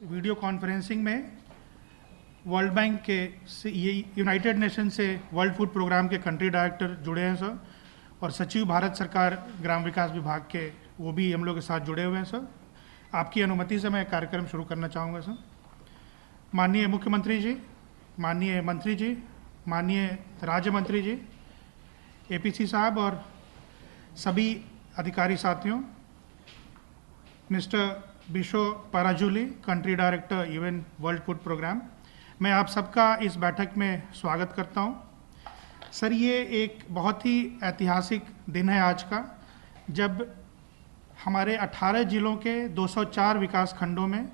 Video conferencing में world bank के से ये यूनाइटेड नेशन से वर्ल्ड फूड प्रोग्राम के कंट्री डायरेक्टर जुड़े हैं सर, और सचिव भारत सरकार ग्राम विकास विभाग के वो भी हम लोग के साथ जुड़े हुए हैं सर। आपकी अनुमति से मैं कार्यक्रम शुरू करना चाहूँगा सर। माननीय मुख्यमंत्री जी, माननीय मंत्री जी, माननीय राज्य मंत्री जी, एपीसी साहब और सभी अधिकारी साथियों, mister Bishow Parajuli, country director UN world food programme, मैं आप सबका इस बैठक में स्वागत करता हूं। सर, ये एक बहुत ही ऐतिहासिक दिन है आज का, जब हमारे 18 जिलों के 204 विकास खंडों में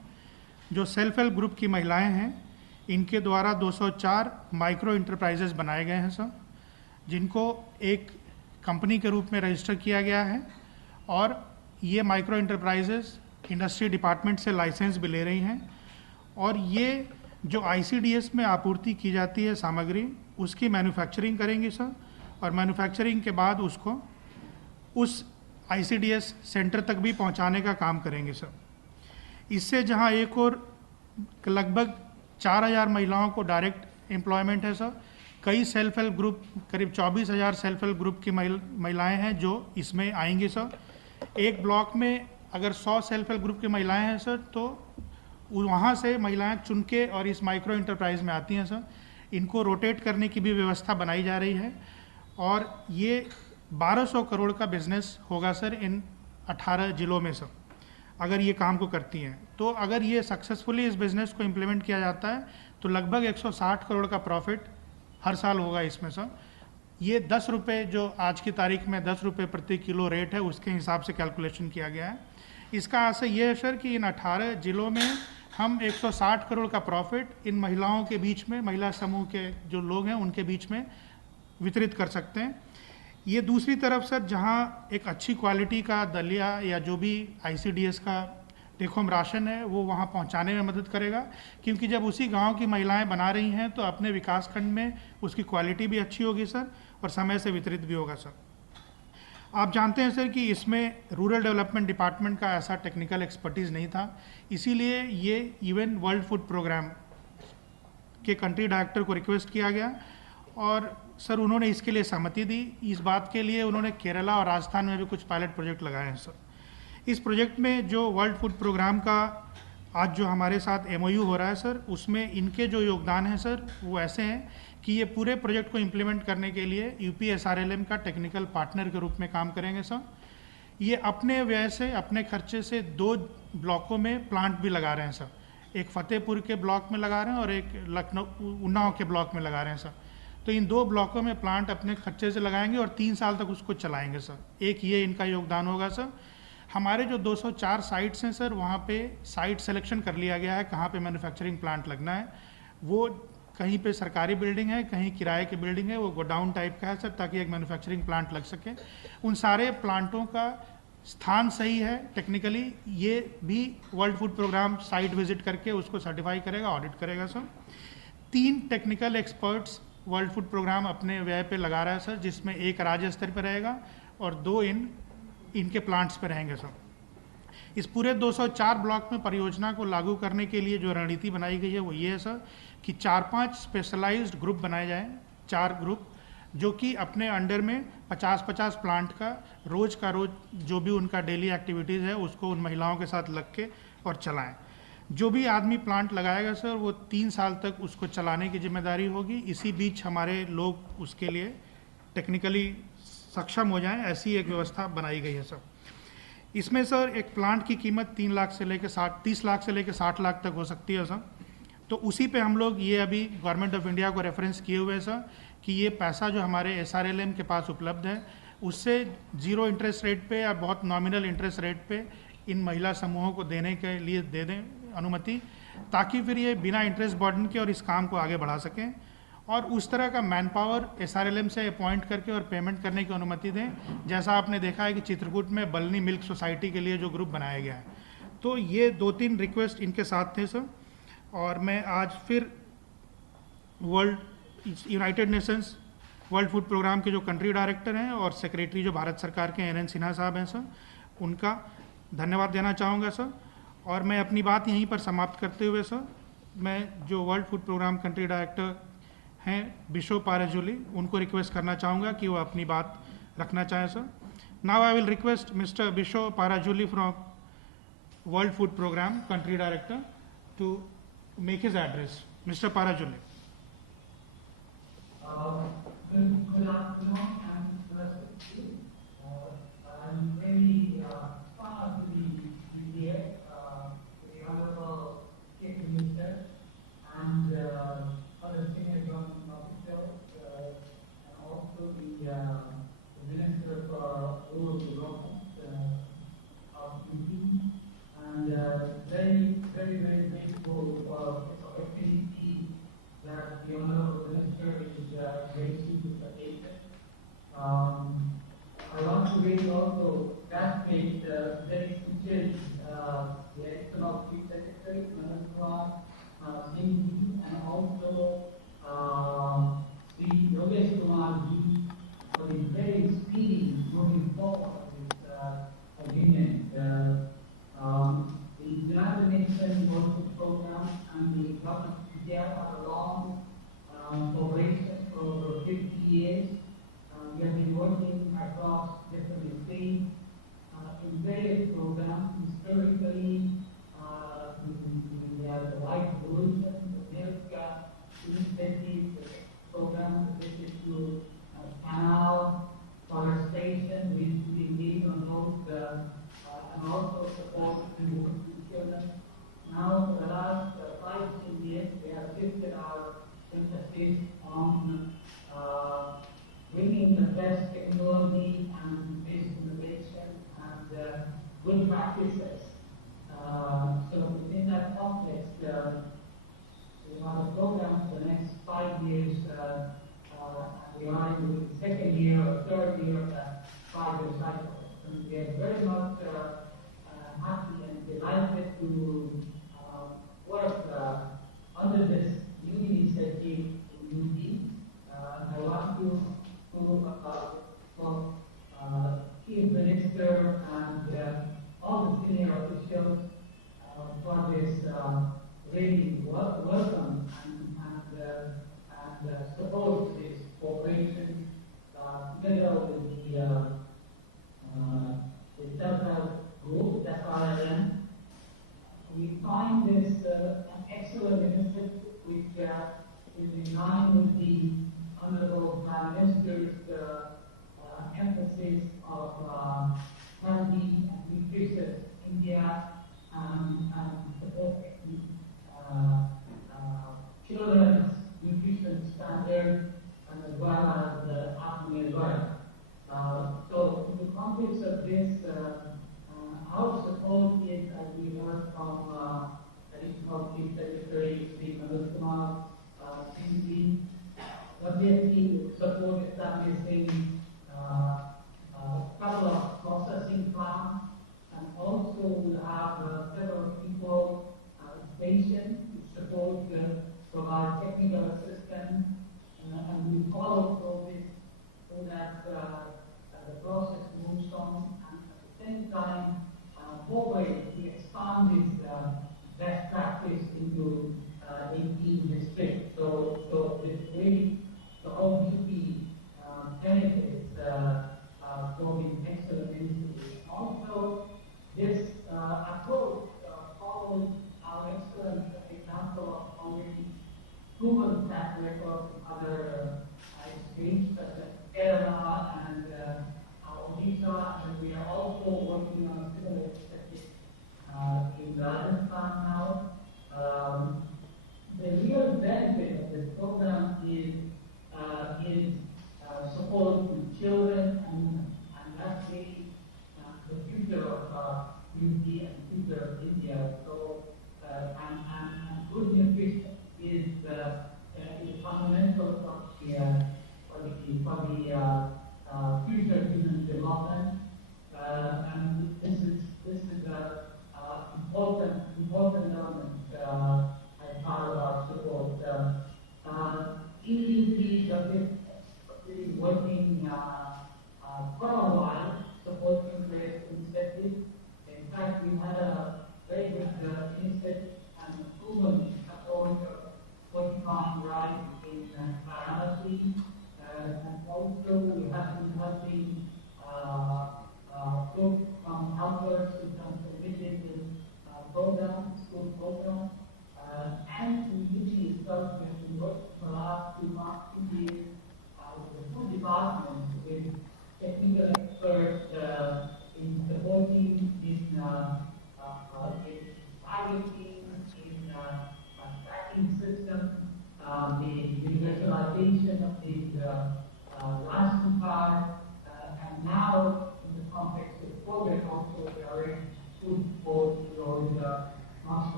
जो सेल्फ हेल्प ग्रुप की महिलाएं हैं, इनके द्वारा 204 माइक्रो इंटरप्राइजेस बनाए गए हैं सर, जिनको एक कंपनी के रूप में रजिस्टर किया गया है। और ये माइक्रो इंटरप्राइजेस इंडस्ट्री डिपार्टमेंट से लाइसेंस भी ले रही हैं, और ये जो आईसीडीएस में आपूर्ति की जाती है सामग्री, उसकी मैन्युफैक्चरिंग करेंगी सर, और मैन्युफैक्चरिंग के बाद उसको उस आईसीडीएस सेंटर तक भी पहुंचाने का काम करेंगे सर। इससे जहां एक और लगभग 4000 महिलाओं को डायरेक्ट एम्प्लॉयमेंट है सर, कई सेल्फ हेल्प ग्रुप, करीब 24,000 सेल्फ हेल्प ग्रुप की महिलाएं हैं जो इसमें आएंगी सर। एक ब्लॉक में अगर 100 सेल्फ हेल्प ग्रुप की महिलाएं हैं सर, तो वहाँ से महिलाएं चुन के और इस माइक्रो इंटरप्राइज में आती हैं सर। इनको रोटेट करने की भी व्यवस्था बनाई जा रही है, और ये 1200 करोड़ का बिजनेस होगा सर इन 18 जिलों में सर, अगर ये काम को करती हैं। तो अगर ये सक्सेसफुली इस बिज़नेस को इम्प्लीमेंट किया जाता है तो लगभग 160 करोड़ का प्रॉफिट हर साल होगा इसमें सर। ये 10 रुपये, जो आज की तारीख में 10 रुपये प्रति किलो रेट है, उसके हिसाब से कैलकुलेशन किया गया है। इसका आशय ये है सर कि इन 18 जिलों में हम 160 करोड़ का प्रॉफिट इन महिलाओं के बीच में, महिला समूह के जो लोग हैं उनके बीच में वितरित कर सकते हैं। ये दूसरी तरफ सर, जहाँ एक अच्छी क्वालिटी का दलिया या जो भी आईसीडीएस का टेक-होम राशन है वो वहाँ पहुँचाने में मदद करेगा, क्योंकि जब उसी गांव की महिलाएं बना रही हैं तो अपने विकास खंड में उसकी क्वालिटी भी अच्छी होगी सर, और समय से वितरित भी होगा सर। आप जानते हैं सर कि इसमें रूरल डेवलपमेंट डिपार्टमेंट का ऐसा टेक्निकल एक्सपर्टीज़ नहीं था, इसीलिए ये यूएन वर्ल्ड फूड प्रोग्राम के कंट्री डायरेक्टर को रिक्वेस्ट किया गया, और सर उन्होंने इसके लिए सहमति दी। इस बात के लिए उन्होंने केरला और राजस्थान में भी कुछ पायलट प्रोजेक्ट लगाए हैं सर। इस प्रोजेक्ट में जो वर्ल्ड फूड प्रोग्राम का आज जो हमारे साथ एमओयू हो रहा है सर, उसमें इनके जो योगदान है सर वो ऐसे हैं कि ये पूरे प्रोजेक्ट को इम्प्लीमेंट करने के लिए यूपीएसआरएलएम का टेक्निकल पार्टनर के रूप में काम करेंगे सर। ये अपने व्यय से, अपने खर्चे से 2 ब्लॉकों में प्लांट भी लगा रहे हैं सर। एक फतेहपुर के ब्लॉक में लगा रहे हैं और एक लखनऊ, उन्नाव के ब्लॉक में लगा रहे हैं सर। तो इन 2 ब्लॉकों में प्लांट अपने खर्चे से लगाएंगे और 3 साल तक उसको चलाएंगे सर। एक ये इनका योगदान होगा सर। हमारे जो 204 साइट्स हैं सर, वहाँ पे साइट सिलेक्शन कर लिया गया है कहाँ पे मैन्युफैक्चरिंग प्लांट लगना है। वो कहीं पे सरकारी बिल्डिंग है, कहीं किराए की बिल्डिंग है, वो गोडाउन टाइप का है सर, ताकि एक मैन्युफैक्चरिंग प्लांट लग सके। उन सारे प्लांटों का स्थान सही है टेक्निकली, ये भी World food Programme site visit करके उसको सर्टिफाई करेगा, ऑडिट करेगा sir. 3 technical experts World food Programme अपने व्यय पे लगा रहा है सर, जिसमें एक राज्य स्तर पर रहेगा और 2 इनके प्लांट्स पे रहेंगे सर। इस पूरे 204 ब्लॉक में परियोजना को लागू करने के लिए जो रणनीति बनाई गई है वो ये है सर कि 4-5 स्पेशलाइज्ड ग्रुप बनाए जाएं, 4 ग्रुप जो कि अपने अंडर में 50-50 प्लांट का रोज जो भी उनका डेली एक्टिविटीज़ है उसको उन महिलाओं के साथ लग के और चलाएं। जो भी आदमी प्लांट लगाएगा सर, वो 3 साल तक उसको चलाने की जिम्मेदारी होगी। इसी बीच हमारे लोग उसके लिए टेक्निकली सक्षम हो जाएं, ऐसी एक व्यवस्था बनाई गई है सर। इसमें सर एक प्लांट की कीमत 30 लाख से लेकर 60 लाख तक हो सकती है सर। तो उसी पे हम लोग ये अभी गवर्नमेंट ऑफ इंडिया को रेफरेंस किए हुए सर कि ये पैसा जो हमारे एसआरएलएम के पास उपलब्ध है उससे 0 इंटरेस्ट रेट पे या बहुत नॉमिनल इंटरेस्ट रेट पे इन महिला समूहों को देने के लिए दे दें अनुमति, ताकि फिर ये बिना इंटरेस्ट बर्डन के और इस काम को आगे बढ़ा सकें, और उस तरह का मैन पावर एसआरएलएम से अपॉइंट करके और पेमेंट करने की अनुमति दें, जैसा आपने देखा है कि चित्रकूट में बलनी मिल्क सोसाइटी के लिए जो ग्रुप बनाया गया है। तो ये 2-3 रिक्वेस्ट इनके साथ थे सर। और मैं आज फिर United Nations World food programme के जो कंट्री डायरेक्टर हैं और सेक्रेटरी जो भारत सरकार के एन सिन्हा साहब हैं सर, उनका धन्यवाद देना चाहूँगा सर। और मैं अपनी बात यहीं पर समाप्त करते हुए सर, मैं जो World food programme country director हैं बिशो पाराजूली, उनको रिक्वेस्ट करना चाहूँगा कि वो अपनी बात रखना चाहें sir. Now I will request mister Bishow Parajuli from world food programme country director to make his address. Mister Parajuli. Good afternoon and namaste. I'm very proud to be here with the Honorable Chief Minister and other senior government officials and also the Minister for Rural Development of UP, and very grateful for this opportunity that the Honorable Minister is raising to the nation. I want to raise also congratulate very sincerely the External Chief Secretary, Manoj Kumar Singh, and also Sri Yogesh Kumar Ji for the very speedy moving forward with this agreement. The United Nations World Food Program and the Government of India are a long cooperation for over 50 years. We have been working across different states in various programs. Historically, we have the White Revolution, the Milk Initiative, the program related to canal, forestation, which we engage on those, and also support in children. Now, for the last 5 years, we have shifted our emphasis on bringing the best technology and basic innovation and good practices. So within that context, we have a program for the next 5 years. We are in the second year or third year of that 5-year cycle. And we are very much happy and delighted to work under this new initiative in UP. I want to Chief Minister and all the senior officials for this really welcome and support this cooperation together with the self-help group, that's RLM. We find this an excellent initiative which is in line with the Honorable Prime Minister's emphasis of healthy and nutritious India and supporting children's nutrition standards and as well as the Atma Nirbhar. So in the context of this, our support is, as we heard from Additional Chief Secretary Sri Manoj Kumar Singh, definitely support establishing a couple of processing plants, and also we have several people stationed to support provide technical assistance, and we follow through this so that the process moves on, and at the same time hopefully we expand this best practice into 18 districts. So it's really the whole UP benefits for the excellent initiative. Also, this approach follows our excellent example of already proven track record in other states such as Kerala and Odisha, and we are also working on a similar initiative in Rajasthan now. The real benefit of this program is support to children, and that's really the future of UP and future of India. So, and good nutrition is fundamental for the future human development, and this is important element as part of our support. EUP has been working for a while supporting this initiative. In fact, we had a very good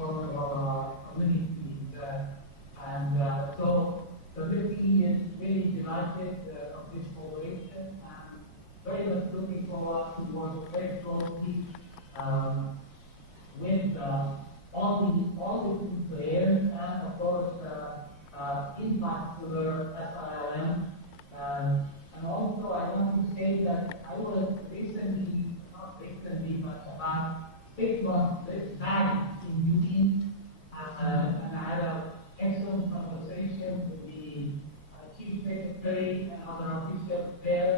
our communities. So the community is really delighted of this cooperation and very much looking forward to work very closely with all the key players and of course in particular SILM. And also I want to say that I was recently, not recently, but about 6 months back in UP, and I had an excellent conversation with the Chief Secretary and other officials there,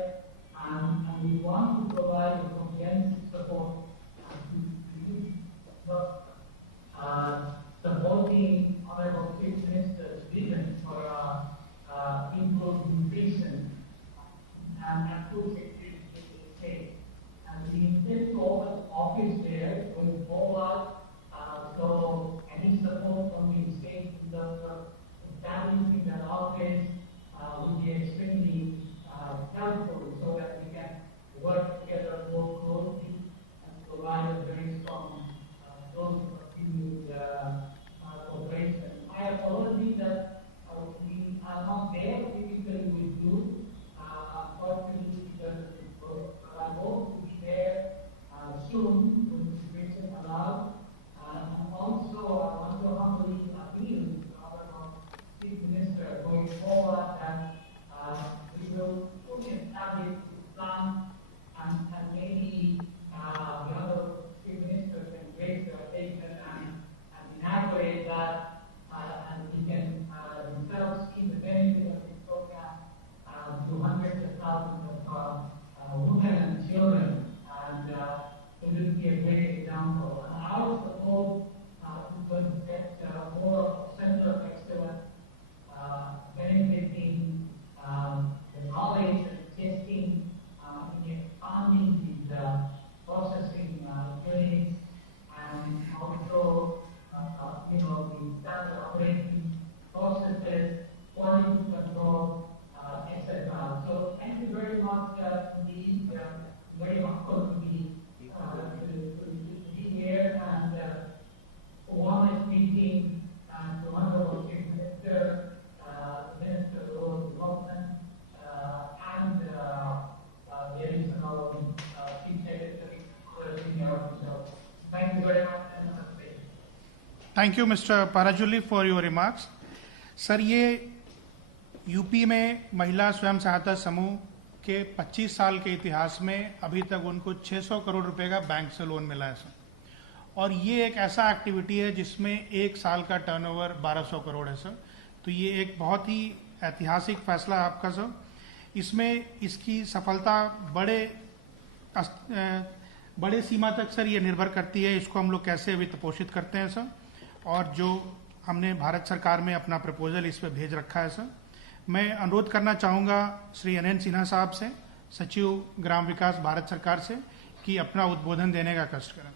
and we want to provide a comprehensive support to you, supporting Honorable Chief Minister's vision for improved nutrition and food security in the state. And we intend to open office there going forward, so any support from the state in terms of establishing that office will be extremely helpful so that we can work together more closely and provide a very strong close continued cooperation. I apologize that we are not there physically with you, unfortunately because of this work, but I hope to be there soon when the situation allows. And also, I want to humbly appeal to our Chief Minister going forward that we will fully establish this plan and maybe the other Chief Minister can raise the attention and inaugurate that, and we can themselves see the benefit of this program to hundreds of thousands of women and children, and it will be a great example. And our support is going to set more of a center of excellence, benefiting the knowledge and testing in expanding these processing units, and also the standard operating processes, quality control, etc. So thank you very much indeed. Very helpful to be here, and one is meeting and to Honorable Chief Minister, Minister of Rural Development, and there is another Chief Secretary who is senior official. Thank you very much and namaste. Thank you mister Parajuli for your remarks. Sir, ये UP में महिला स्वयं सहायता समूह के 25 साल के इतिहास में अभी तक उनको 600 करोड़ रुपए का बैंक से लोन मिला है सर, और ये एक ऐसा एक्टिविटी है जिसमें एक साल का टर्नओवर 1200 करोड़ है सर. तो ये एक बहुत ही ऐतिहासिक फैसला है आपका सर. इसमें इसकी सफलता बड़े सीमा तक सर ये निर्भर करती है इसको हम लोग कैसे वित्त पोषित करते हैं सर, और जो हमने भारत सरकार में अपना प्रपोजल इस पर भेज रखा है सर. मैं अनुरोध करना चाहूँगा श्री NN सिन्हा साहब से, सचिव ग्राम विकास भारत सरकार से, कि अपना उद्बोधन देने का कष्ट करें.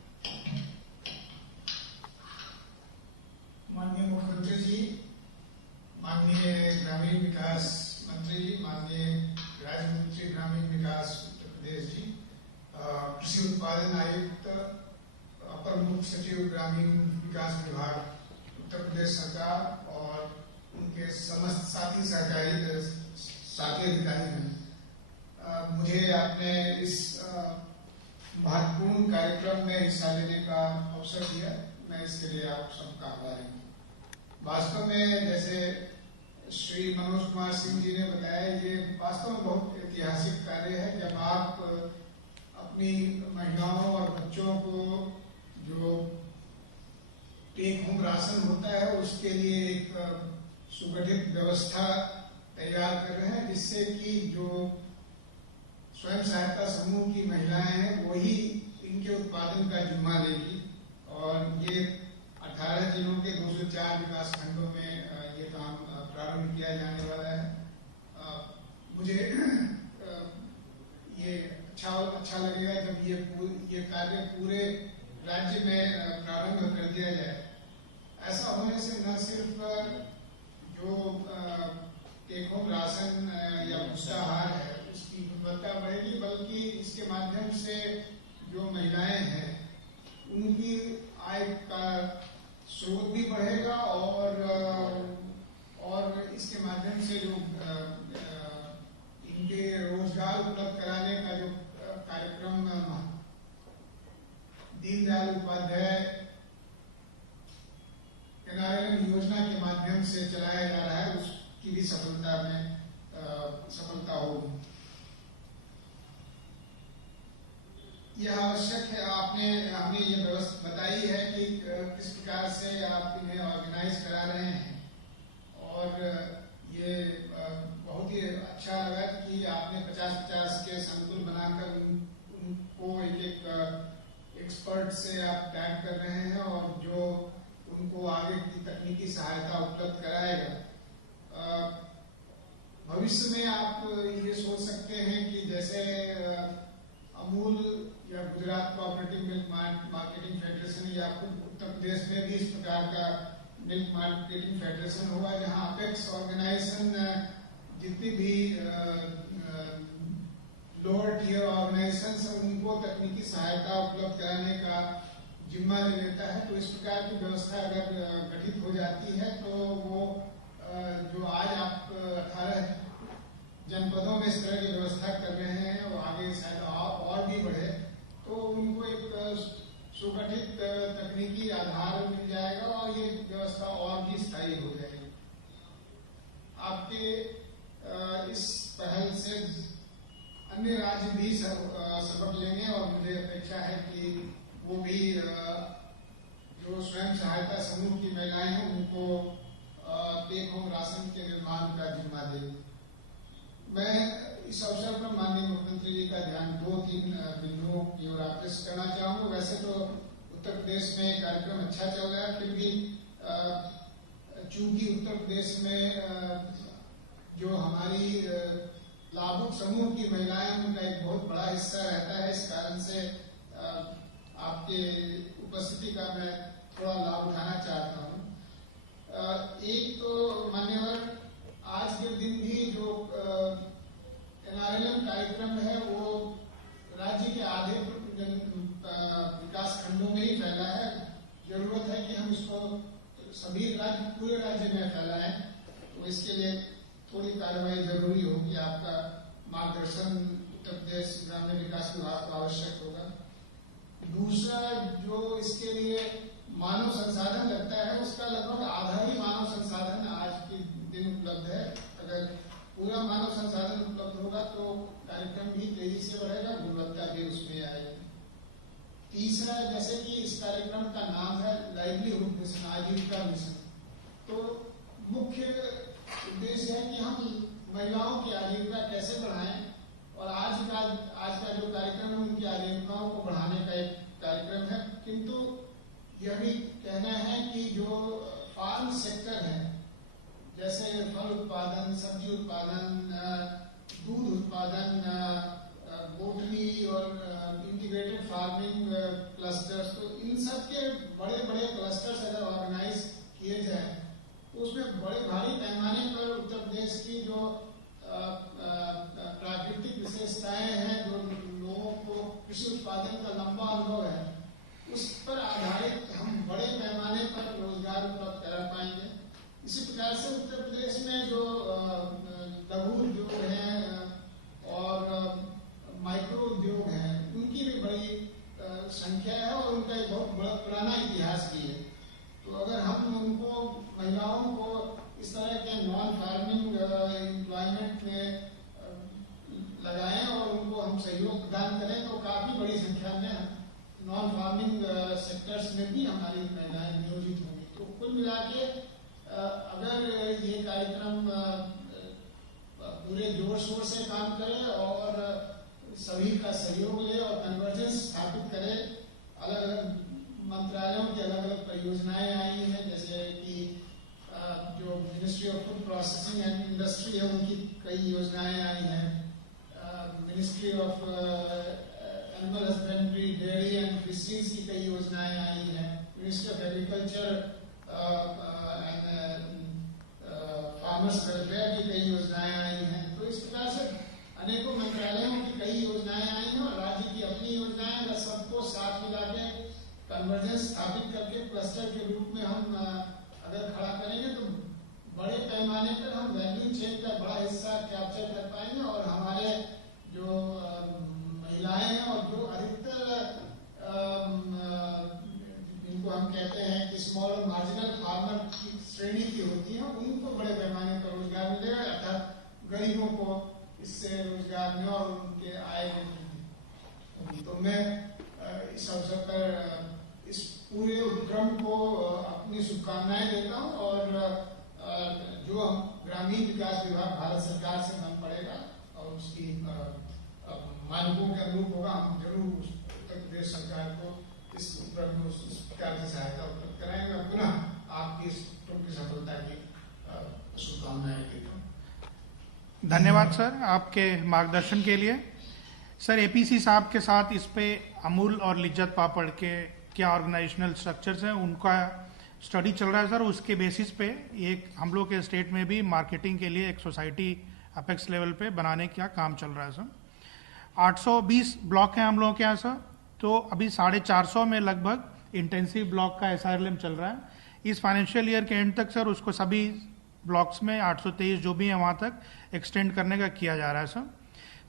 माननीय मुख्यमंत्री जी, माननीय ग्रामीण विकास मंत्री जी, माननीय राज्य मंत्री ग्रामीण विकास उत्तर प्रदेश जी, कृषि उत्पादन आयुक्त, अपर मुख्य सचिव ग्रामीण विकास विभाग उत्तर प्रदेश सरकार और उनके समस्त साथी अधिकारी हैं, मुझे आपने इस महत्वपूर्ण कार्यक्रम में हिस्सा लेने का अवसर दिया. मैं इसके लिए आप सबका आभारी हूँ. वास्तव में जैसे श्री मनोज कुमार सिंह जी ने बताया, ये वास्तव में बहुत ऐतिहासिक कार्य है जब आप अपनी महिलाओं और बच्चों को जो टेक होम राशन होता है उसके लिए एक सुगठित व्यवस्था तैयार कर रहे हैं, जिससे कि जो स्वयं सहायता समूह की महिलाएं हैं वही इनके उत्पादन का जिम्मा लेगी. और ये 18 जिलों के 204 विकास खंडों में ये काम प्रारंभ किया जाने वाला है. मुझे ये अच्छा लगेगा जब ये कार्य पूरे राज्य में प्रारंभ कर दिया जाए. ऐसा होने से न सिर्फ जो टेक होम राशन या पुष्टाहार है उसकी गुणवत्ता बढ़ेगी, बल्कि इसके माध्यम से जो महिलाएं हैं उनकी आय का स्रोत भी बढ़ेगा और इसके माध्यम से जो इनके रोजगार उपलब्ध कराने का जो कार्यक्रम दीनदयाल उपाध्याय NRLM योजना के माध्यम से चलाया जा रहा है, उसकी भी सफलता होगी। यह आवश्यक है, हमें ये व्यवस्था बताई है कि किस प्रकार से आप इन्हें ऑर्गेनाइज करा रहे हैं, और ये बहुत ही अच्छा लगा कि आपने 50-50 के संकुल बनाकर उनको एक एक्सपर्ट से आप टैग कर रहे हैं, और जो उनको आगे की तकनीकी सहायता उपलब्ध कराएगा। भविष्य में आप ये सोच सकते हैं कि जैसे अमूल या Gujarat cooperative milk marketing federation या उत्तर प्रदेश में भी इस प्रकार का मिल्क मार्केटिंग फेडरेशन हुआ, जहां अपेक्स ऑर्गेनाइजेशन जितनी भी लोअर टियर ऑर्गेनाइजेशन उनको तकनीकी सहायता उपलब्ध कराने का जिम्मा ले लेता है। तो इस प्रकार की व्यवस्था अगर गठित हो जाती है तो वो जो आज आप 18 जनपदों में इस तरह की व्यवस्था कर रहे हैं, और आगे शायद और भी बढ़े, तो उनको एक सुगठित तकनीकी आधार मिल जाएगा और ये व्यवस्था और भी स्थायी हो जाएगी। आपके इस पहल से अन्य राज्य भी सबक लेंगे, और मुझे अपेक्षा है कि वो भी जो स्वयं सहायता समूह की महिलाएं हैं उनको टेक होम राशन के निर्माण का जिम्मा देंगे। मैं इस अवसर पर माननीय मुख्यमंत्री जी का ध्यान 2-3 बिंदुओं की ओर आकृष्ट करना चाहूंगा। वैसे तो उत्तर प्रदेश में कार्यक्रम अच्छा चल रहा है, फिर भी चूंकि उत्तर प्रदेश में जो हमारी लाभुक समूह की महिलाएं उनका एक बहुत बड़ा हिस्सा रहता है, इस कारण से आपके उपस्थिति का मैं थोड़ा लाभ उठाना चाहता हूँ। एक तो मान्यवर आज के दिन भी जो NRLM कार्यक्रम है वो राज्य के आधे विकास खंडों में ही फैला है। जरूरत है कि हम इसको सभी पूरे राज्य में फैलाएं, तो इसके लिए थोड़ी कार्रवाई जरूरी होगी। आपका मार्गदर्शन उत्तर प्रदेश ग्रामीण विकास विभाग को आवश्यक होगा। दूसरा, जो इसके लिए मानव संसाधन लगता है, उसका लगभग आधा ही मानव संसाधन आज के दिन उपलब्ध है। अगर पूरा मानव संसाधन उपलब्ध होगा तो कार्यक्रम भी तेजी से बढ़ेगा, गुणवत्ता भी उसमें आएगी। तीसरा, जैसे कि इस कार्यक्रम का नाम है लाइवलीहुड मिशन, आजीविका मिशन, तो मुख्य उद्देश्य है कि हम महिलाओं की आजीविका कैसे बढ़ाएं, और आज का जो कार्यक्रम है उनकी आजीविकाओं को बढ़ाने का एक कार्यक्रम है। किंतु यह भी कहना है कि जो फार्म सेक्टर है, जैसे फल उत्पादन, सब्जी उत्पादन, दूध उत्पादन, पोल्ट्री और इंटीग्रेटेड फार्मिंग क्लस्टर्स, तो इन सब के बड़े बड़े क्लस्टर्स अगर ऑर्गेनाइज किए जाए तो उसमें बड़े भारी पैमाने पर उत्तर प्रदेश की जो प्राकृतिक विशेषताएं हैं, जो लोगों को कृषि उत्पादन का लंबा अनुभव है, उस पर आधारित हम बड़े पैमाने पर रोजगार उपलब्ध करा पाएंगे। इसी प्रकार से उत्तर प्रदेश में जो लघु उद्योग हैं और माइक्रो उद्योग हैं, उनकी भी बड़ी संख्या है और उनका एक बहुत बड़ा पुराना इतिहास भी है। तो अगर हम उनको, महिलाओं को इस तरह के नॉन फार्मिंग एम्प्लॉयमेंट में लगाएं और उनको हम सहयोग प्रदान करें, तो काफी बड़ी संख्या में नॉन फार्मिंग सेक्टर्स में भी हमारी महिलाएं नियोजित होंगी। तो कुल मिला के अगर ये कार्यक्रम पूरे जोर शोर से काम करे और सभी का सहयोग ले और कन्वर्जेंस स्थापित करे, अलग अलग मंत्रालयों की अलग अलग परियोजनाएं आई हैं, जैसे कि जो ministry of food processing and industry है उनकी कई योजनाएं आई हैं, ministry of animal husbandry, dairy and fisheries की कई योजनाएं आई हैं, ministry of agriculture and farmers welfare की कई योजनाएं आई हैं। तो इस प्रकार से अनेकों मंत्रालयों की कई योजनाएं आई हैं और राज्य की अपनी योजनाएं, सबको साथ मिला के कन्वर्जेंस स्थापित करके क्लस्टर के रूप में हम अगर खड़ा करेंगे तो बड़े पैमाने पर हम वैल्यू चेन का बड़ा हिस्सा कैप्चर कर पाएंगे और हमारे जो महिलाएं हैं और जो अधिकतर इनको हम कहते हैं कि स्मॉल और मार्जिनल फार्मर की श्रेणी की होती हैं, उनको बड़े पैमाने पर रोजगार मिलेगा, अर्थात गरीबों को इससे रोजगार में और उनके आय में। तो मैं इस अवसर पर इस पूरे उपक्रम को अपनी शुभकामनाएं देता हूँ और जो हम ग्रामीण विकास विभाग भारत सरकार से मन पड़ेगा और उसकी मानकों के अनुरूप होगा, हम जरूर उत्तर प्रदेश सरकार को इस उपक्रम में उस प्रकार की सहायता उपलब्ध कराएंगे। पुनः आपकी इस उपक्रम की सफलता की शुभकामनाएं देता हूँ। धन्यवाद सर आपके मार्गदर्शन के लिए। सर एपीसी साहब के साथ इस पे अमूल और लिज्जत पापड़ के क्या ऑर्गेनाइजेशनल स्ट्रक्चर्स हैं उनका स्टडी चल रहा है सर। उसके बेसिस पे एक हम लोग के स्टेट में भी मार्केटिंग के लिए एक सोसाइटी अपेक्स लेवल पे बनाने का काम चल रहा है सर। 820 ब्लॉक हैं हम लोगों के यहाँ सर, तो अभी 450 में लगभग इंटेंसिव ब्लॉक का SRLM चल रहा है। इस फाइनेंशियल ईयर के एंड तक सर उसको सभी ब्लॉक्स में 823 जो भी है वहाँ तक एक्सटेंड करने का किया जा रहा है सर।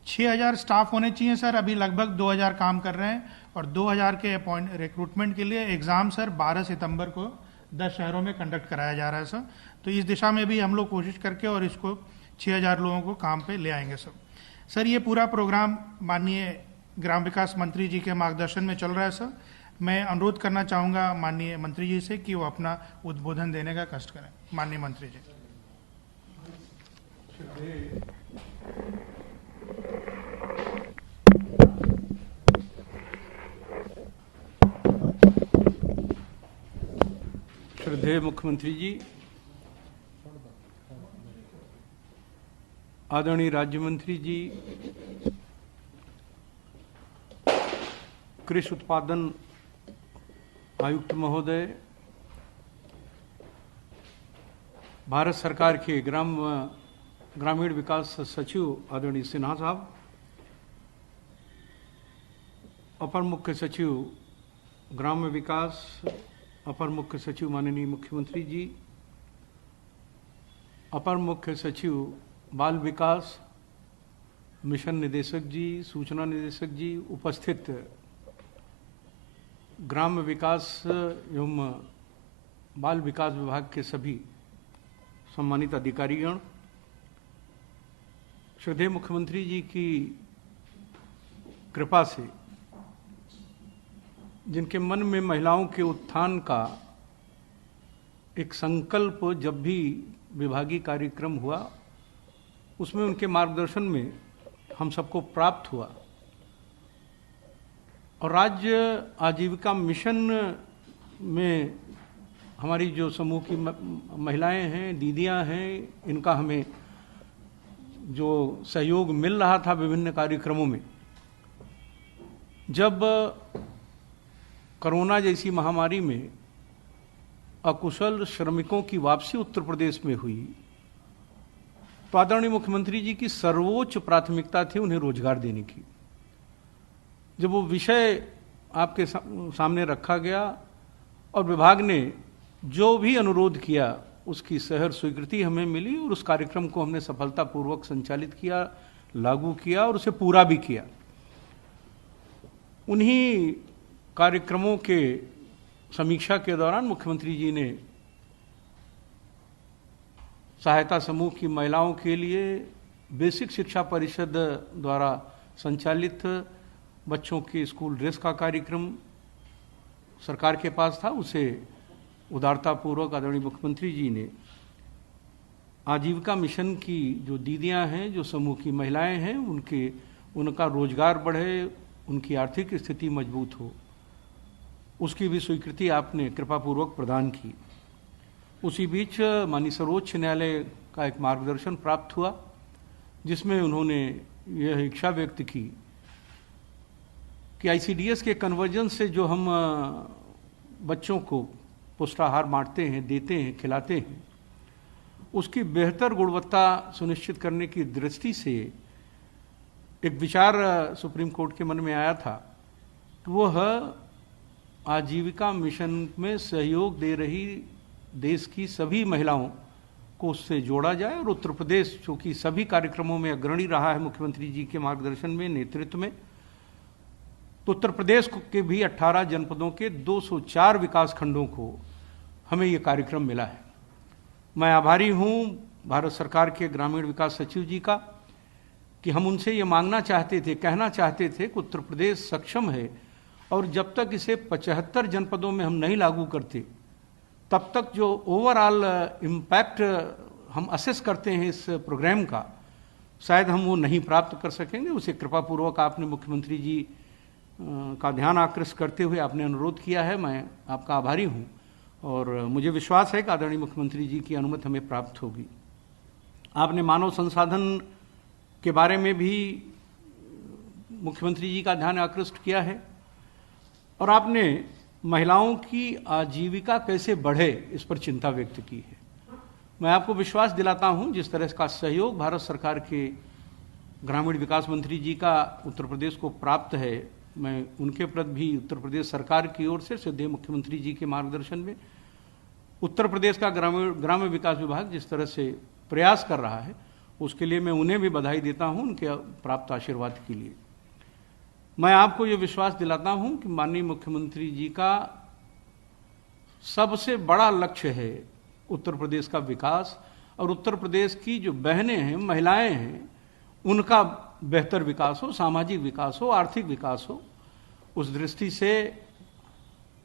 6000 स्टाफ होने चाहिए सर, अभी लगभग 2000 काम कर रहे हैं और 2000 के रिक्रूटमेंट के लिए एग्ज़ाम सर 12 सितंबर को 10 शहरों में कंडक्ट कराया जा रहा है सर। तो इस दिशा में भी हम लोग कोशिश करके और इसको 6000 लोगों को काम पे ले आएंगे सर। सर ये पूरा प्रोग्राम माननीय ग्राम विकास मंत्री जी के मार्गदर्शन में चल रहा है सर। मैं अनुरोध करना चाहूँगा माननीय मंत्री जी से कि वो अपना उद्बोधन देने का कष्ट करें। माननीय मंत्री जी। श्रद्धेय मुख्यमंत्री जी, आदरणीय राज्य मंत्री जी, कृषि उत्पादन आयुक्त महोदय, भारत सरकार के ग्रामीण विकास सचिव आदरणीय सिन्हा साहब, अपर मुख्य सचिव ग्राम्य विकास, अपर मुख्य सचिव माननीय मुख्यमंत्री जी, अपर मुख्य सचिव बाल विकास, मिशन निदेशक जी, सूचना निदेशक जी, उपस्थित ग्राम्य विकास एवं बाल विकास विभाग के सभी सम्मानित अधिकारीगण, श्रद्धेय मुख्यमंत्री जी की कृपा से जिनके मन में महिलाओं के उत्थान का एक संकल्प जब भी विभागीय कार्यक्रम हुआ उसमें उनके मार्गदर्शन में हम सबको प्राप्त हुआ और राज्य आजीविका मिशन में हमारी जो समूह की महिलाएं हैं, दीदियां हैं, इनका हमें जो सहयोग मिल रहा था विभिन्न कार्यक्रमों में, जब कोरोना जैसी महामारी में अकुशल श्रमिकों की वापसी उत्तर प्रदेश में हुई तो आदरणीय मुख्यमंत्री जी की सर्वोच्च प्राथमिकता थी उन्हें रोजगार देने की। जब वो विषय आपके सामने रखा गया और विभाग ने जो भी अनुरोध किया उसकी सहर्ष स्वीकृति हमें मिली और उस कार्यक्रम को हमने सफलतापूर्वक संचालित किया, लागू किया और उसे पूरा भी किया। उन्हीं कार्यक्रमों के समीक्षा के दौरान मुख्यमंत्री जी ने सहायता समूह की महिलाओं के लिए बेसिक शिक्षा परिषद द्वारा संचालित बच्चों के स्कूल ड्रेस का कार्यक्रम सरकार के पास था, उसे उदारतापूर्वक आदरणीय मुख्यमंत्री जी ने आजीविका मिशन की जो दीदियां हैं, जो समूह की महिलाएं हैं, उनका रोजगार बढ़े, उनकी आर्थिक स्थिति मजबूत हो, उसकी भी स्वीकृति आपने कृपापूर्वक प्रदान की। उसी बीच माननीय सर्वोच्च न्यायालय का एक मार्गदर्शन प्राप्त हुआ जिसमें उन्होंने यह इच्छा व्यक्त की कि ICDS के कन्वर्जन से जो हम बच्चों को पुष्टाहार बांटते हैं, देते हैं, खिलाते हैं, उसकी बेहतर गुणवत्ता सुनिश्चित करने की दृष्टि से एक विचार सुप्रीम कोर्ट के मन में आया था कि वह आजीविका मिशन में सहयोग दे रही देश की सभी महिलाओं को उससे जोड़ा जाए और उत्तर प्रदेश, जो कि सभी कार्यक्रमों में अग्रणी रहा है मुख्यमंत्री जी के मार्गदर्शन में, नेतृत्व में, तो उत्तर प्रदेश के भी 18 जनपदों के 204 विकास खंडों को हमें ये कार्यक्रम मिला है। मैं आभारी हूँ भारत सरकार के ग्रामीण विकास सचिव जी का कि हम उनसे ये मांगना चाहते थे, कहना चाहते थे कि उत्तर प्रदेश सक्षम है और जब तक इसे 75 जनपदों में हम नहीं लागू करते तब तक जो ओवरऑल इम्पैक्ट हम असेस करते हैं इस प्रोग्राम का, शायद हम वो नहीं प्राप्त कर सकेंगे। उसे कृपापूर्वक आपने मुख्यमंत्री जी का ध्यान आकृष्ट करते हुए आपने अनुरोध किया है। मैं आपका आभारी हूँ और मुझे विश्वास है कि आदरणीय मुख्यमंत्री जी की अनुमति हमें प्राप्त होगी। आपने मानव संसाधन के बारे में भी मुख्यमंत्री जी का ध्यान आकृष्ट किया है और आपने महिलाओं की आजीविका कैसे बढ़े इस पर चिंता व्यक्त की है। मैं आपको विश्वास दिलाता हूं, जिस तरह का सहयोग भारत सरकार के ग्रामीण विकास मंत्री जी का उत्तर प्रदेश को प्राप्त है, मैं उनके प्रति भी उत्तर प्रदेश सरकार की ओर से श्रद्धेय मुख्यमंत्री जी के मार्गदर्शन में उत्तर प्रदेश का ग्राम्य विकास विभाग जिस तरह से प्रयास कर रहा है, उसके लिए मैं उन्हें भी बधाई देता हूं, उनके प्राप्त आशीर्वाद के लिए। मैं आपको ये विश्वास दिलाता हूं कि माननीय मुख्यमंत्री जी का सबसे बड़ा लक्ष्य है उत्तर प्रदेश का विकास और उत्तर प्रदेश की जो बहनें हैं, महिलाएं हैं, उनका बेहतर विकास हो, सामाजिक विकास हो, आर्थिक विकास हो। उस दृष्टि से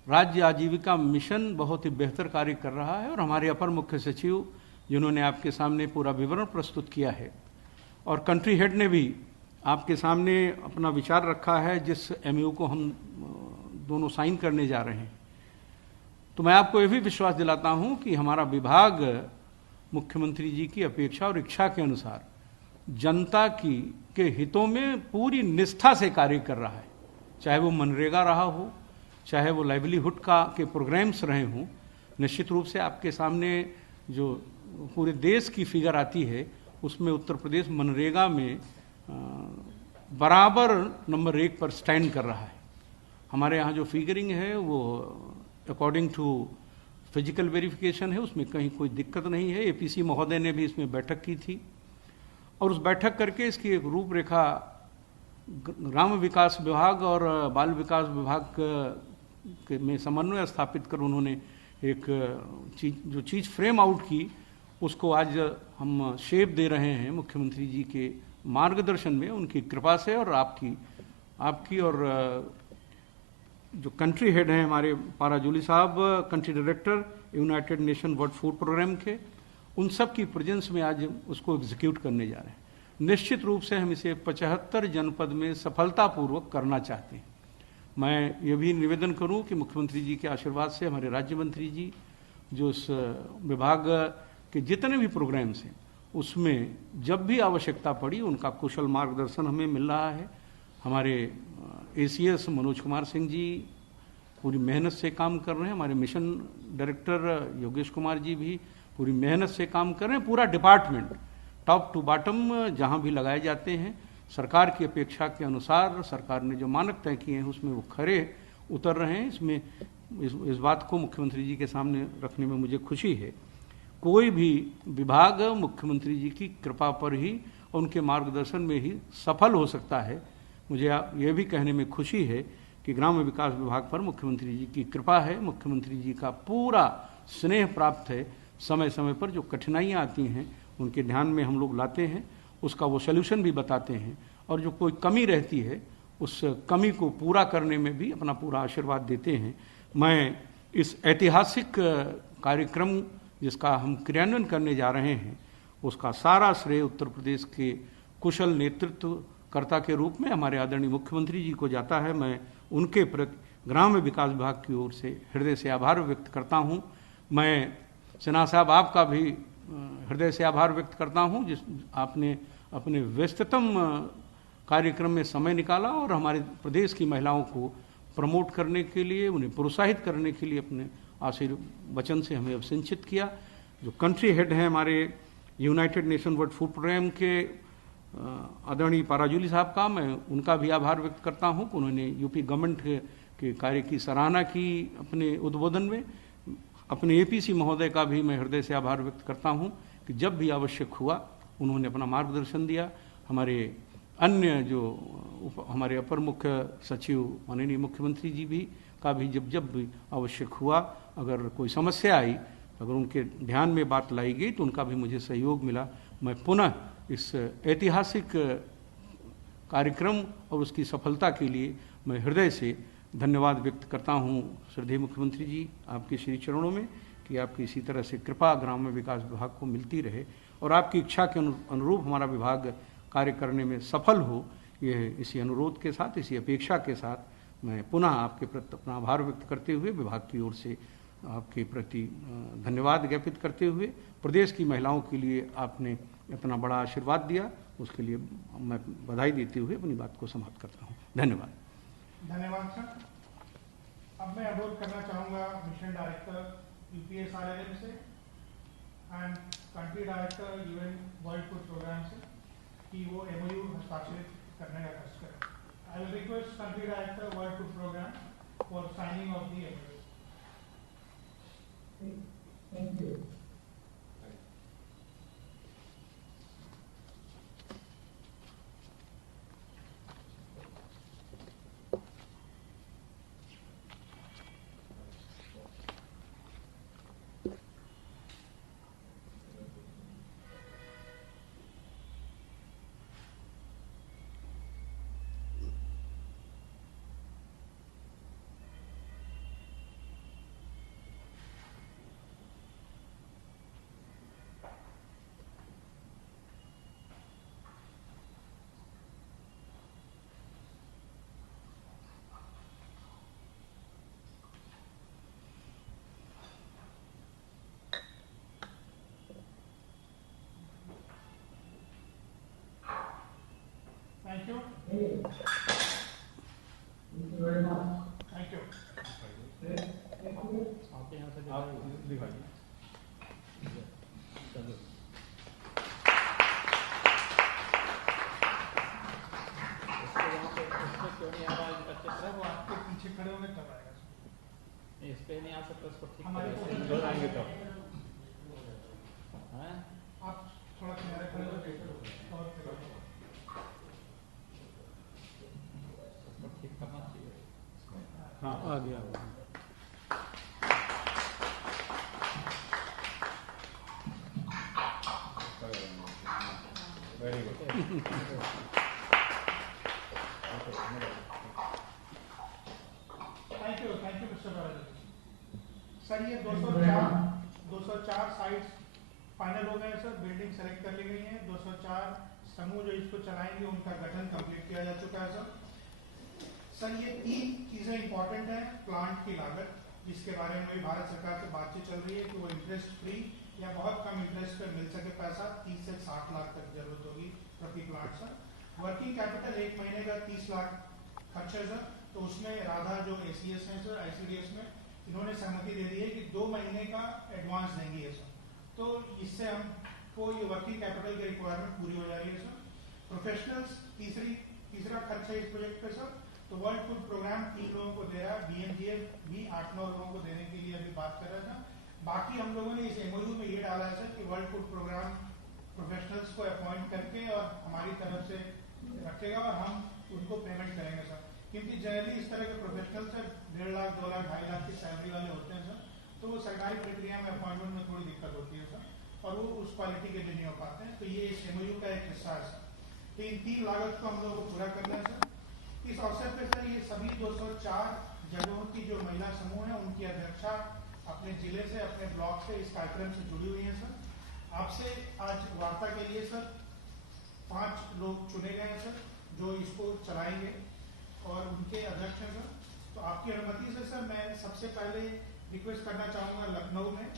राज्य आजीविका मिशन बहुत ही बेहतर कार्य कर रहा है और हमारे अपर मुख्य सचिव जिन्होंने आपके सामने पूरा विवरण प्रस्तुत किया है और कंट्री हेड ने भी आपके सामने अपना विचार रखा है जिस एमओयू को हम दोनों साइन करने जा रहे हैं, तो मैं आपको यह भी विश्वास दिलाता हूं कि हमारा विभाग मुख्यमंत्री जी की अपेक्षा और इच्छा के अनुसार जनता के हितों में पूरी निष्ठा से कार्य कर रहा है। चाहे वो मनरेगा रहा हो, चाहे वो लाइवलीहुड के प्रोग्राम्स रहे हों। निश्चित रूप से आपके सामने जो पूरे देश की फिगर आती है उसमें उत्तर प्रदेश मनरेगा में बराबर नंबर 1 पर स्टैंड कर रहा है। हमारे यहाँ जो फिगरिंग है वो अकॉर्डिंग टू फिजिकल वेरिफिकेशन है, उसमें कहीं कोई दिक्कत नहीं है। एपीसी महोदय ने भी इसमें बैठक की थी और उस बैठक करके इसकी एक रूपरेखा ग्राम विकास विभाग और बाल विकास विभाग में समन्वय स्थापित कर उन्होंने एक चीज़ फ्रेम आउट की, उसको आज हम शेप दे रहे हैं मुख्यमंत्री जी के मार्गदर्शन में, उनकी कृपा से और आपकी और जो कंट्री हेड हैं हमारे पाराजूली साहब, country director United nation world food programme के, उन सब की प्रेजेंस में आज उसको एग्जीक्यूट करने जा रहे हैं। निश्चित रूप से हम इसे 75 जनपद में सफलतापूर्वक करना चाहते हैं। मैं ये भी निवेदन करूं कि मुख्यमंत्री जी के आशीर्वाद से हमारे राज्य मंत्री जी जो इस विभाग के जितने भी प्रोग्राम्स हैं उसमें जब भी आवश्यकता पड़ी उनका कुशल मार्गदर्शन हमें मिल रहा है। हमारे एसीएस मनोज कुमार सिंह जी पूरी मेहनत से काम कर रहे हैं, हमारे मिशन डायरेक्टर योगेश कुमार जी भी पूरी मेहनत से काम कर रहे हैं। पूरा डिपार्टमेंट टॉप टू बॉटम जहां भी लगाए जाते हैं सरकार की अपेक्षा के अनुसार, सरकार ने जो मानक तय किए हैं उसमें वो खरे उतर रहे हैं। इसमें इस बात को मुख्यमंत्री जी के सामने रखने में मुझे खुशी है। कोई भी विभाग मुख्यमंत्री जी की कृपा पर ही और उनके मार्गदर्शन में ही सफल हो सकता है। मुझे ये भी कहने में खुशी है कि ग्राम्य विकास विभाग पर मुख्यमंत्री जी की कृपा है, मुख्यमंत्री जी का पूरा स्नेह प्राप्त है। समय समय पर जो कठिनाइयाँ आती हैं उनके ध्यान में हम लोग लाते हैं, उसका वो सल्यूशन भी बताते हैं और जो कोई कमी रहती है उस कमी को पूरा करने में भी अपना पूरा आशीर्वाद देते हैं। मैं इस ऐतिहासिक कार्यक्रम जिसका हम क्रियान्वयन करने जा रहे हैं उसका सारा श्रेय उत्तर प्रदेश के कुशल नेतृत्वकर्ता के रूप में हमारे आदरणीय मुख्यमंत्री जी को जाता है। मैं उनके प्रति ग्राम्य विकास विभाग की ओर से हृदय से आभार व्यक्त करता हूँ। मैं सिन्हा साहब आपका भी हृदय से आभार व्यक्त करता हूँ जिस आपने अपने व्यस्ततम कार्यक्रम में समय निकाला और हमारे प्रदेश की महिलाओं को प्रमोट करने के लिए, उन्हें प्रोत्साहित करने के लिए अपने वचन से हमें अभिसिंचित किया। जो कंट्री हेड हैं हमारे united nation world food programme के आदरणीय पाराजूली साहब का, मैं उनका भी आभार व्यक्त करता हूं कि उन्होंने यूपी गवर्नमेंट के कार्य की सराहना की अपने उद्बोधन में। अपने एपीसी महोदय का भी मैं हृदय से आभार व्यक्त करता हूं कि जब भी आवश्यक हुआ उन्होंने अपना मार्गदर्शन दिया। हमारे अन्य जो हमारे अपर मुख्य सचिव माननीय मुख्यमंत्री जी भी का भी जब भी आवश्यक हुआ, अगर कोई समस्या आई, अगर उनके ध्यान में बात लाई गई तो उनका भी मुझे सहयोग मिला। मैं पुनः इस ऐतिहासिक कार्यक्रम और उसकी सफलता के लिए मैं हृदय से धन्यवाद व्यक्त करता हूं श्रद्धेय मुख्यमंत्री जी, आपके श्री चरणों में, कि आपकी इसी तरह से कृपा ग्राम्य विकास विभाग को मिलती रहे और आपकी इच्छा के अनुरूप हमारा विभाग कार्य करने में सफल हो। ये इसी अनुरोध के साथ, इसी अपेक्षा के साथ मैं पुनः आपके प्रति अपना आभार व्यक्त करते हुए, विभाग की ओर से आपके प्रति धन्यवाद ज्ञापित करते हुए, प्रदेश की महिलाओं के लिए आपने इतना बड़ा आशीर्वाद दिया, उसके लिए मैं बधाई देते हुए अपनी बात को समाप्त करता हूँ। धन्यवाद। धन्यवाद सर। अब मैं अनुरोध करना चाहूँगा मिशन डायरेक्टर UPSRLM से and country director UN world food programme से कि वो MOU हस्ताक्षरित करने का कष्ट करें। I will request country director world food programme for signing of the MOU। Thank you. Thank you. Hey. Thank you very much. Thank you. Thank you. आप दिखाइए। वो आपके पीछे खड़े होने तब आएगा। इस पे नहीं आ सकता, उसको ठीक हमारे करें। को आएंगे तब। हैं? आप थोड़ा किनारे खड़े होकर और उसको ठीक करना चाहिए। हाँ, आ गया। Very good. Thank you mister Balaji. Sir ये 204 साइट्स फाइनल हो गए सर, बिल्डिंग सेलेक्ट कर ली गई है। 204 समूह जो इसको चलाएंगे उनका गठन कंप्लीट किया जा चुका है सर। ये 3 चीजें इंपॉर्टेंट हैं। प्लांट की लागत, जिसके बारे में भी भारत सरकार से बातचीत चल रही है कि वो इंटरेस्ट फ्री या बहुत कम इंटरेस्ट पे मिल सके पैसा, 30 से 60 लाख तक जरूरत होगी प्रति प्लांट सर। वर्किंग कैपिटल 1 महीने का 30 लाख खर्च है सर। तो उसमें राधा जो ACS है सर, ICDS में इन्होंने सहमति दे दी है कि 2 महीने का एडवांस देंगे ये सर। तो इससे हमको ये वर्किंग कैपिटल की रिक्वायरमेंट पूरी हो जा रही है सर। प्रोफेशनल्स तीसरा खर्च है इस प्रोजेक्ट पे सर। तो वर्ल्ड फूड प्रोग्राम 3 लोगों को दे रहा है, BNGF भी 8-9 लोगों को देने के लिए अभी बात कर रहा था। बाकी हम लोगों ने इस MOU में ये डाला है सर कि वर्ल्ड फूड प्रोग्राम प्रोफेशनल्स को अपॉइंट करके और हमारी तरफ से रखेगा और हम उनको पेमेंट करेंगे सर। क्योंकि जनरली इस तरह के प्रोफेशनल सर 1.5 लाख, 2 लाख, 2.5 लाख की सैलरी वाले होते हैं सर। तो वो सरकारी प्रक्रिया में अपॉइंटमेंट में थोड़ी दिक्कत होती है सर और वो उस क्वालिटी के भी नहीं हो पाते हैं। तो ये इस MOU का एक हिस्सा है सर। तो इन 3 लागत को हम लोगों को पूरा करना है सर। इस अवसर पर सर ये सभी 204 जगहों की जो महिला समूह है उनकी अध्यक्षा अपने जिले से, अपने ब्लॉक से इस कार्यक्रम से जुड़ी हुई है सर। आपसे आज वार्ता के लिए सर 5 लोग चुने गए हैं सर जो इसको चलाएंगे और उनके अध्यक्ष हैं सर। तो आपकी अनुमति से सर मैं सबसे पहले रिक्वेस्ट करना चाहूँगा लखनऊ में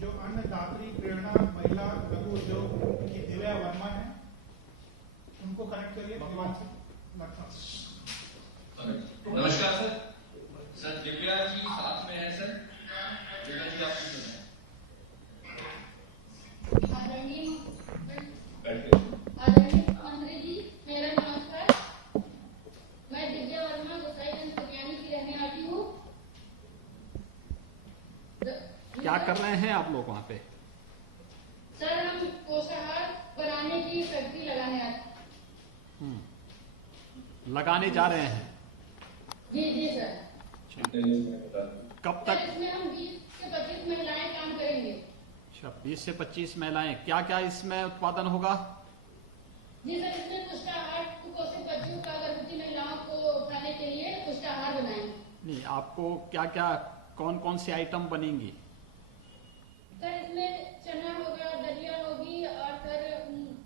जो अन्नदात्री प्रेरणा महिला लघु उद्योग की दिव्या वर्मा है, उनको कनेक्ट करिए दीवान से। नमस्कार सर। सर दिव्या जी साथ में है सर। दिव्या जी आप सुन आदरणीय मंत्री जी, मेरा नमस्कार। मैं दिव्या वर्मा गोसाईगंज कल्याणी की रहने वाली क्या कर रहे हैं आप लोग वहाँ पे? सर हम पोषाहार बनाने की फैक्ट्री लगाने आए। लगाने जा रहे हैं। जी जी सर। कब सर तक? इसमें हम 20 से 25 महिलाएं काम करेंगे। अच्छा, 20 से 25 महिलाएं। क्या क्या इसमें उत्पादन होगा? जी सर, इसमें पुष्टाहार कुपोषित बच्चों का गर्भवती महिलाओं को खाने के लिए पुष्टाहार बनाएंगे। नहीं, आपको क्या क्या कौन कौन सी आइटम बनेंगी? सर इसमें चना होगा, दलिया होगी और सर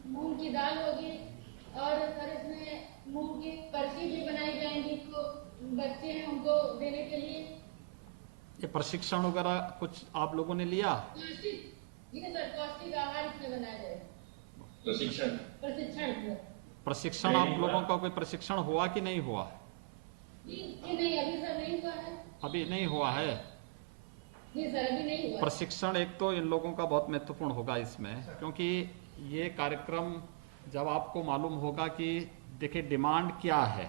मूंग की दाल होगी और सर इसमें मूंग की पर्ची भी बनाई जाएंगी तो बच्चे हैं उनको देने के लिए। ये प्रशिक्षण वगैरह कुछ आप लोगों ने लिया? जी सर, पौष्टिक आहार इसमें बनाया जाएगा। प्रशिक्षण प्रशिक्षण आप लोगों का कोई प्रशिक्षण हुआ कि नहीं हुआ? जी नहीं, अभी सर नहीं हुआ है। अभी नहीं हुआ है। जी सर, अभी नहीं हुआ। प्रशिक्षण एक तो इन लोगों का बहुत महत्वपूर्ण होगा इसमें, क्योंकि ये कार्यक्रम जब आपको मालूम होगा कि देखिए डिमांड क्या है,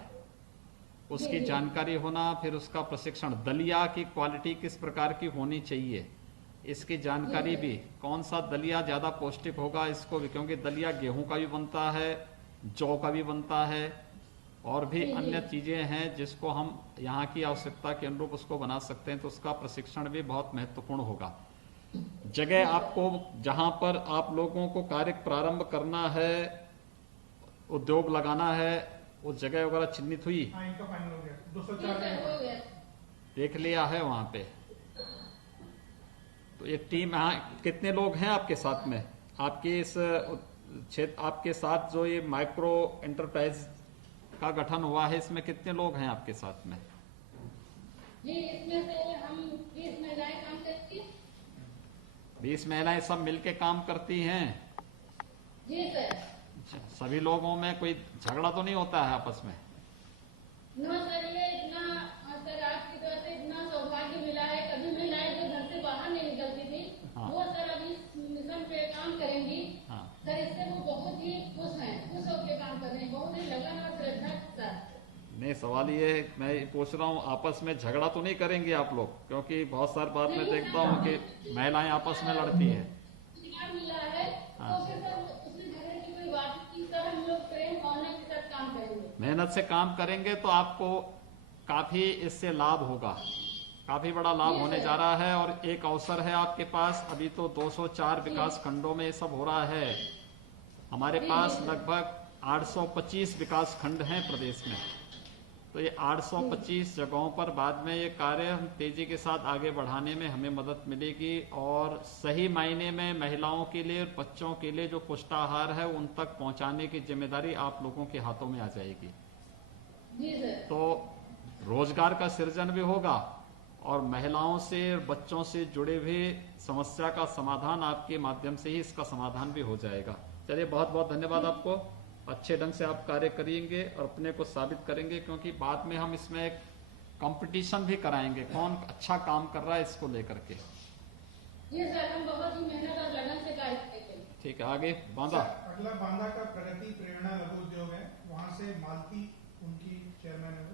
उसकी जानकारी होना, फिर उसका प्रशिक्षण, दलिया की क्वालिटी किस प्रकार की होनी चाहिए, इसकी जानकारी भी, कौन सा दलिया ज़्यादा पौष्टिक होगा इसको भी, क्योंकि दलिया गेहूं का भी बनता है, जौ का भी बनता है और भी अन्य चीज़ें हैं जिसको हम यहाँ की आवश्यकता के अनुरूप उसको बना सकते हैं, तो उसका प्रशिक्षण भी बहुत महत्वपूर्ण होगा। जगह आपको जहाँ पर आप लोगों को कार्य प्रारंभ करना है, उद्योग लगाना है, वो जगह वगैरह चिन्हित हुई? हाँ, इनका फाइनल हो गया। जी 204 सर, हो गया। देख लिया है वहाँ पे। तो ये टीम यहाँ कितने लोग हैं आपके साथ में? आपके इस क्षेत्र, आपके साथ जो ये माइक्रो एंटरप्राइज का गठन हुआ है, इसमें कितने लोग हैं आपके साथ में? जी इसमें से हम 20 महिलाएं काम करती हैं। 20 महिलाएं सब मिलके काम करती हैं? जी सर। अच्छा, सभी लोगों में कोई झगड़ा तो नहीं होता है आपस में? नो सर, ये इतना सर आपकी तरफ से इतना सौभाग्य मिला है। कभी महिलाएं जो घर से बाहर नहीं निकलती थी, हाँ। वो सर अभी इस मिशन पे काम करेंगी। हाँ। सर इससे वो बहुत ही खुश हैं, खुश होकर काम कर रहे हैं, बहुत ही लगन और श्रद्धा के साथ। नहीं, सवाल ये है, मैं पूछ रहा हूँ आपस में झगड़ा तो नहीं करेंगे आप लोग? क्योंकि बहुत सारी बार मैं देखता हूँ कि महिलाएं आपस में लड़ती हैं। मिला है तो फिर सर उसमें झगड़े की कोई बात नहीं। सर हम लोग प्रेम भावना के साथ काम करेंगे। मेहनत से काम करेंगे तो आपको काफी इससे लाभ होगा, काफी बड़ा लाभ होने जा रहा है। और एक अवसर है आपके पास, अभी तो 204 विकास खंडों में ये सब हो रहा है। हमारे पास लगभग 825 विकास खंड हैं प्रदेश में, तो ये 825 जगहों पर बाद में ये कार्य हम तेजी के साथ आगे बढ़ाने में हमें मदद मिलेगी और सही मायने में महिलाओं के लिए, बच्चों के लिए जो पुष्टाहार है उन तक पहुंचाने की जिम्मेदारी आप लोगों के हाथों में आ जाएगी। जी सर। तो रोजगार का सृजन भी होगा और महिलाओं से, बच्चों से जुड़े हुए समस्या का समाधान आपके माध्यम से ही इसका समाधान भी हो जाएगा। चलिए, बहुत बहुत धन्यवाद आपको। अच्छे ढंग से आप कार्य करेंगे और अपने को साबित करेंगे, क्योंकि बाद में हम इसमें एक कंपटीशन भी कराएंगे, कौन अच्छा काम कर रहा है इसको लेकर के। जी सर, हम बहुत ही मेहनत और लगन से कार्य करेंगे। ठीक है, आगे बांदा। अगला बांदा का प्रगति प्रेरणा लघु उद्योग है, वहाँ से मालती उनकी चेयरमैन है।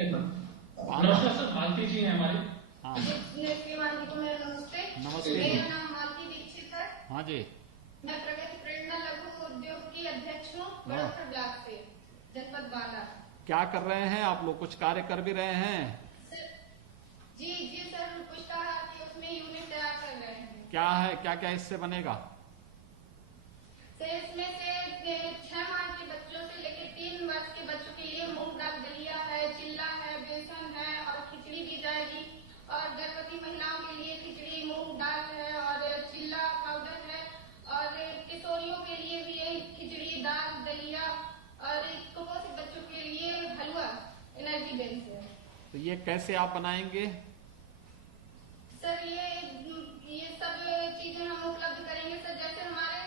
नमस्कार सर, मालती जी हैं हमारी। हाँ नमस्ते। नमस्ते। मेरा नाम मालती दीक्षित है। हाँ जी। मैं प्रगति प्रेरणा लघु उद्योग की अध्यक्ष हूँ, बड़ौदा ब्लॉक से, जनपद बांदा। क्या कर रहे हैं आप लोग? कुछ कार्य कर भी रहे हैं? जी जी सर, पुष्टाहार की उसमें यूनिट तैयार कर रहे हैं। क्या है, क्या क्या इससे बनेगा? सर इसमें से 6 माह के बच्चों से लेकर 3 वर्ष के बच्चों के लिए मूंग दाल दलिया है, चिल्ला है, बेसन है और खिचड़ी दी जाएगी। और गर्भवती महिलाओं के लिए खिचड़ी, मूंग दाल है और चिल्ला पाउडर है। और किशोरियों के लिए भी यही खिचड़ी, दाल, दलिया और कुपोषित बच्चों के लिए हलवा एनर्जी बेस है। तो ये कैसे आप बनाएंगे? सर ये सब चीजें हम उपलब्ध करेंगे सर। जैसे हमारे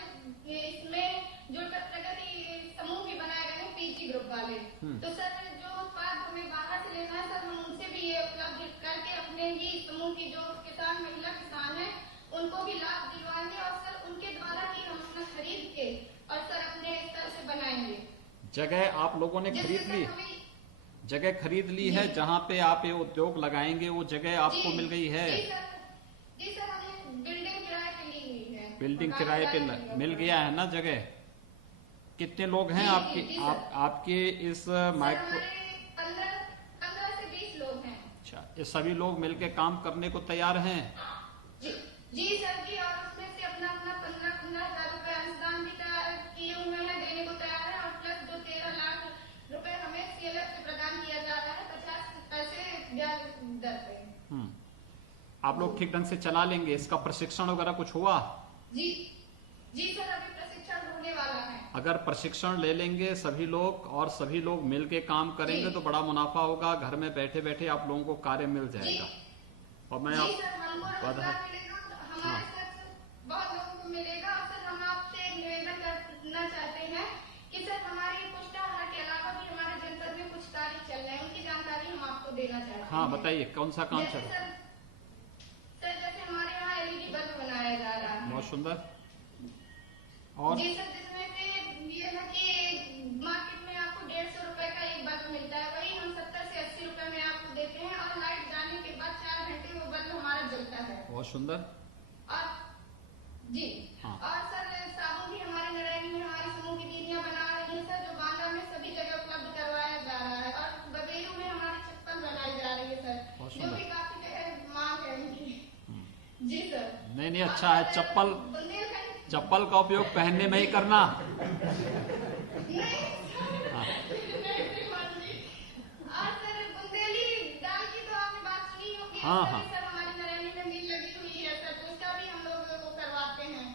इसमें जो प्रगति समूह भी बनाए गए हैं पीजी ग्रुप वाले, तो सर जो उत्पाद हमें बाहर से लेना है सर, हम उनसे भी ये उपलब्ध करके अपने ही समूह की जो किसान, महिला किसान है, उनको भी लाभ दिलवाएंगे और सर उनके द्वारा ही हम अपना खरीद के और सर अपने स्तर से बनाएंगे। जगह आप लोगों ने खरीद ली? जगह खरीद ली है जहाँ पे आप ये उद्योग लगाएंगे, वो जगह आपको मिल गई है? जी बिल्डिंग मकान किराए पे किराए पे मिल गया है ना जगह? कितने लोग हैं जी, आपके जी, सर। आपके इस सर माइक्रो? हमारे 15 से 20 लोग हैं। अच्छा, ये सभी लोग मिलके काम करने को तैयार हैं? जी सर जी, और उसमें से अपना अपना 15-15 हजार रुपए अनुदान भी तैयार किए हुए हैं, देने को तैयार है, और प्लस जो 13 लाख रुपए हमें सीएलएफ से प्रदान किया जा रहा है 50 पैसे ब्याज दर पे। आप लोग ठीक ढंग से चला लेंगे? इसका प्रशिक्षण वगैरह कुछ हुआ? जी जी सर, अभी प्रशिक्षण होने वाला है। अगर प्रशिक्षण ले लेंगे सभी लोग और सभी लोग मिलके काम करेंगे तो बड़ा मुनाफा होगा। घर में बैठे बैठे आप लोगों को कार्य मिल जाएगा। और मैं जी सर, हमको रोजगार मिलेगा, हाँ। हमारे साथ बहुत लोगों को मिलेगा। और सर हम आपसे निवेदन करना चाहते हैं कि सर हमारी पुष्टाहार के अलावा भी हमारे जनपद में कुछ कार्य चल रहे हैं, उनकी जानकारी हम आपको देना चाहते हैं। हाँ बताइए, कौन सा काम चल रहा है? सर जैसे हमारे यहाँ एलईडी बल्ब बनाया जा रहा है। बहुत सुंदर। और जी सर, जिसमें से ये है कि मार्केट में आपको 150 रुपए का एक बल्ब मिलता है, वही हम 70 से 80 रुपए में आपको देते हैं, और लाइट जाने के बाद 4 घंटे वो बल्ब हमारा जलता है। बहुत सुंदर। और जी हाँ। और सर साबुन भी हमारे नारायणी में हमारी समूह की दीदियां बना रही हैं सर, जो बांदा में सभी जगह उपलब्ध करवाया जा रहा है, और बबेरू में हमारी चप्पल बनाई जा रही है बहुत सर, जो सुंदर। भी काफी जगह मांग है उनकी। जी सर। नहीं अच्छा है। चप्पल बुंदेलखंड चप्पल का उपयोग पहनने में ही करना। हाँ। और सर बुंदेली दाल की तो आपने बात सुनी होगी। हाँ, हाँ। सर हमारी नारायणी में मिल लगी हुई है सर, तो उसका भी हम लोग वो करवाते हैं।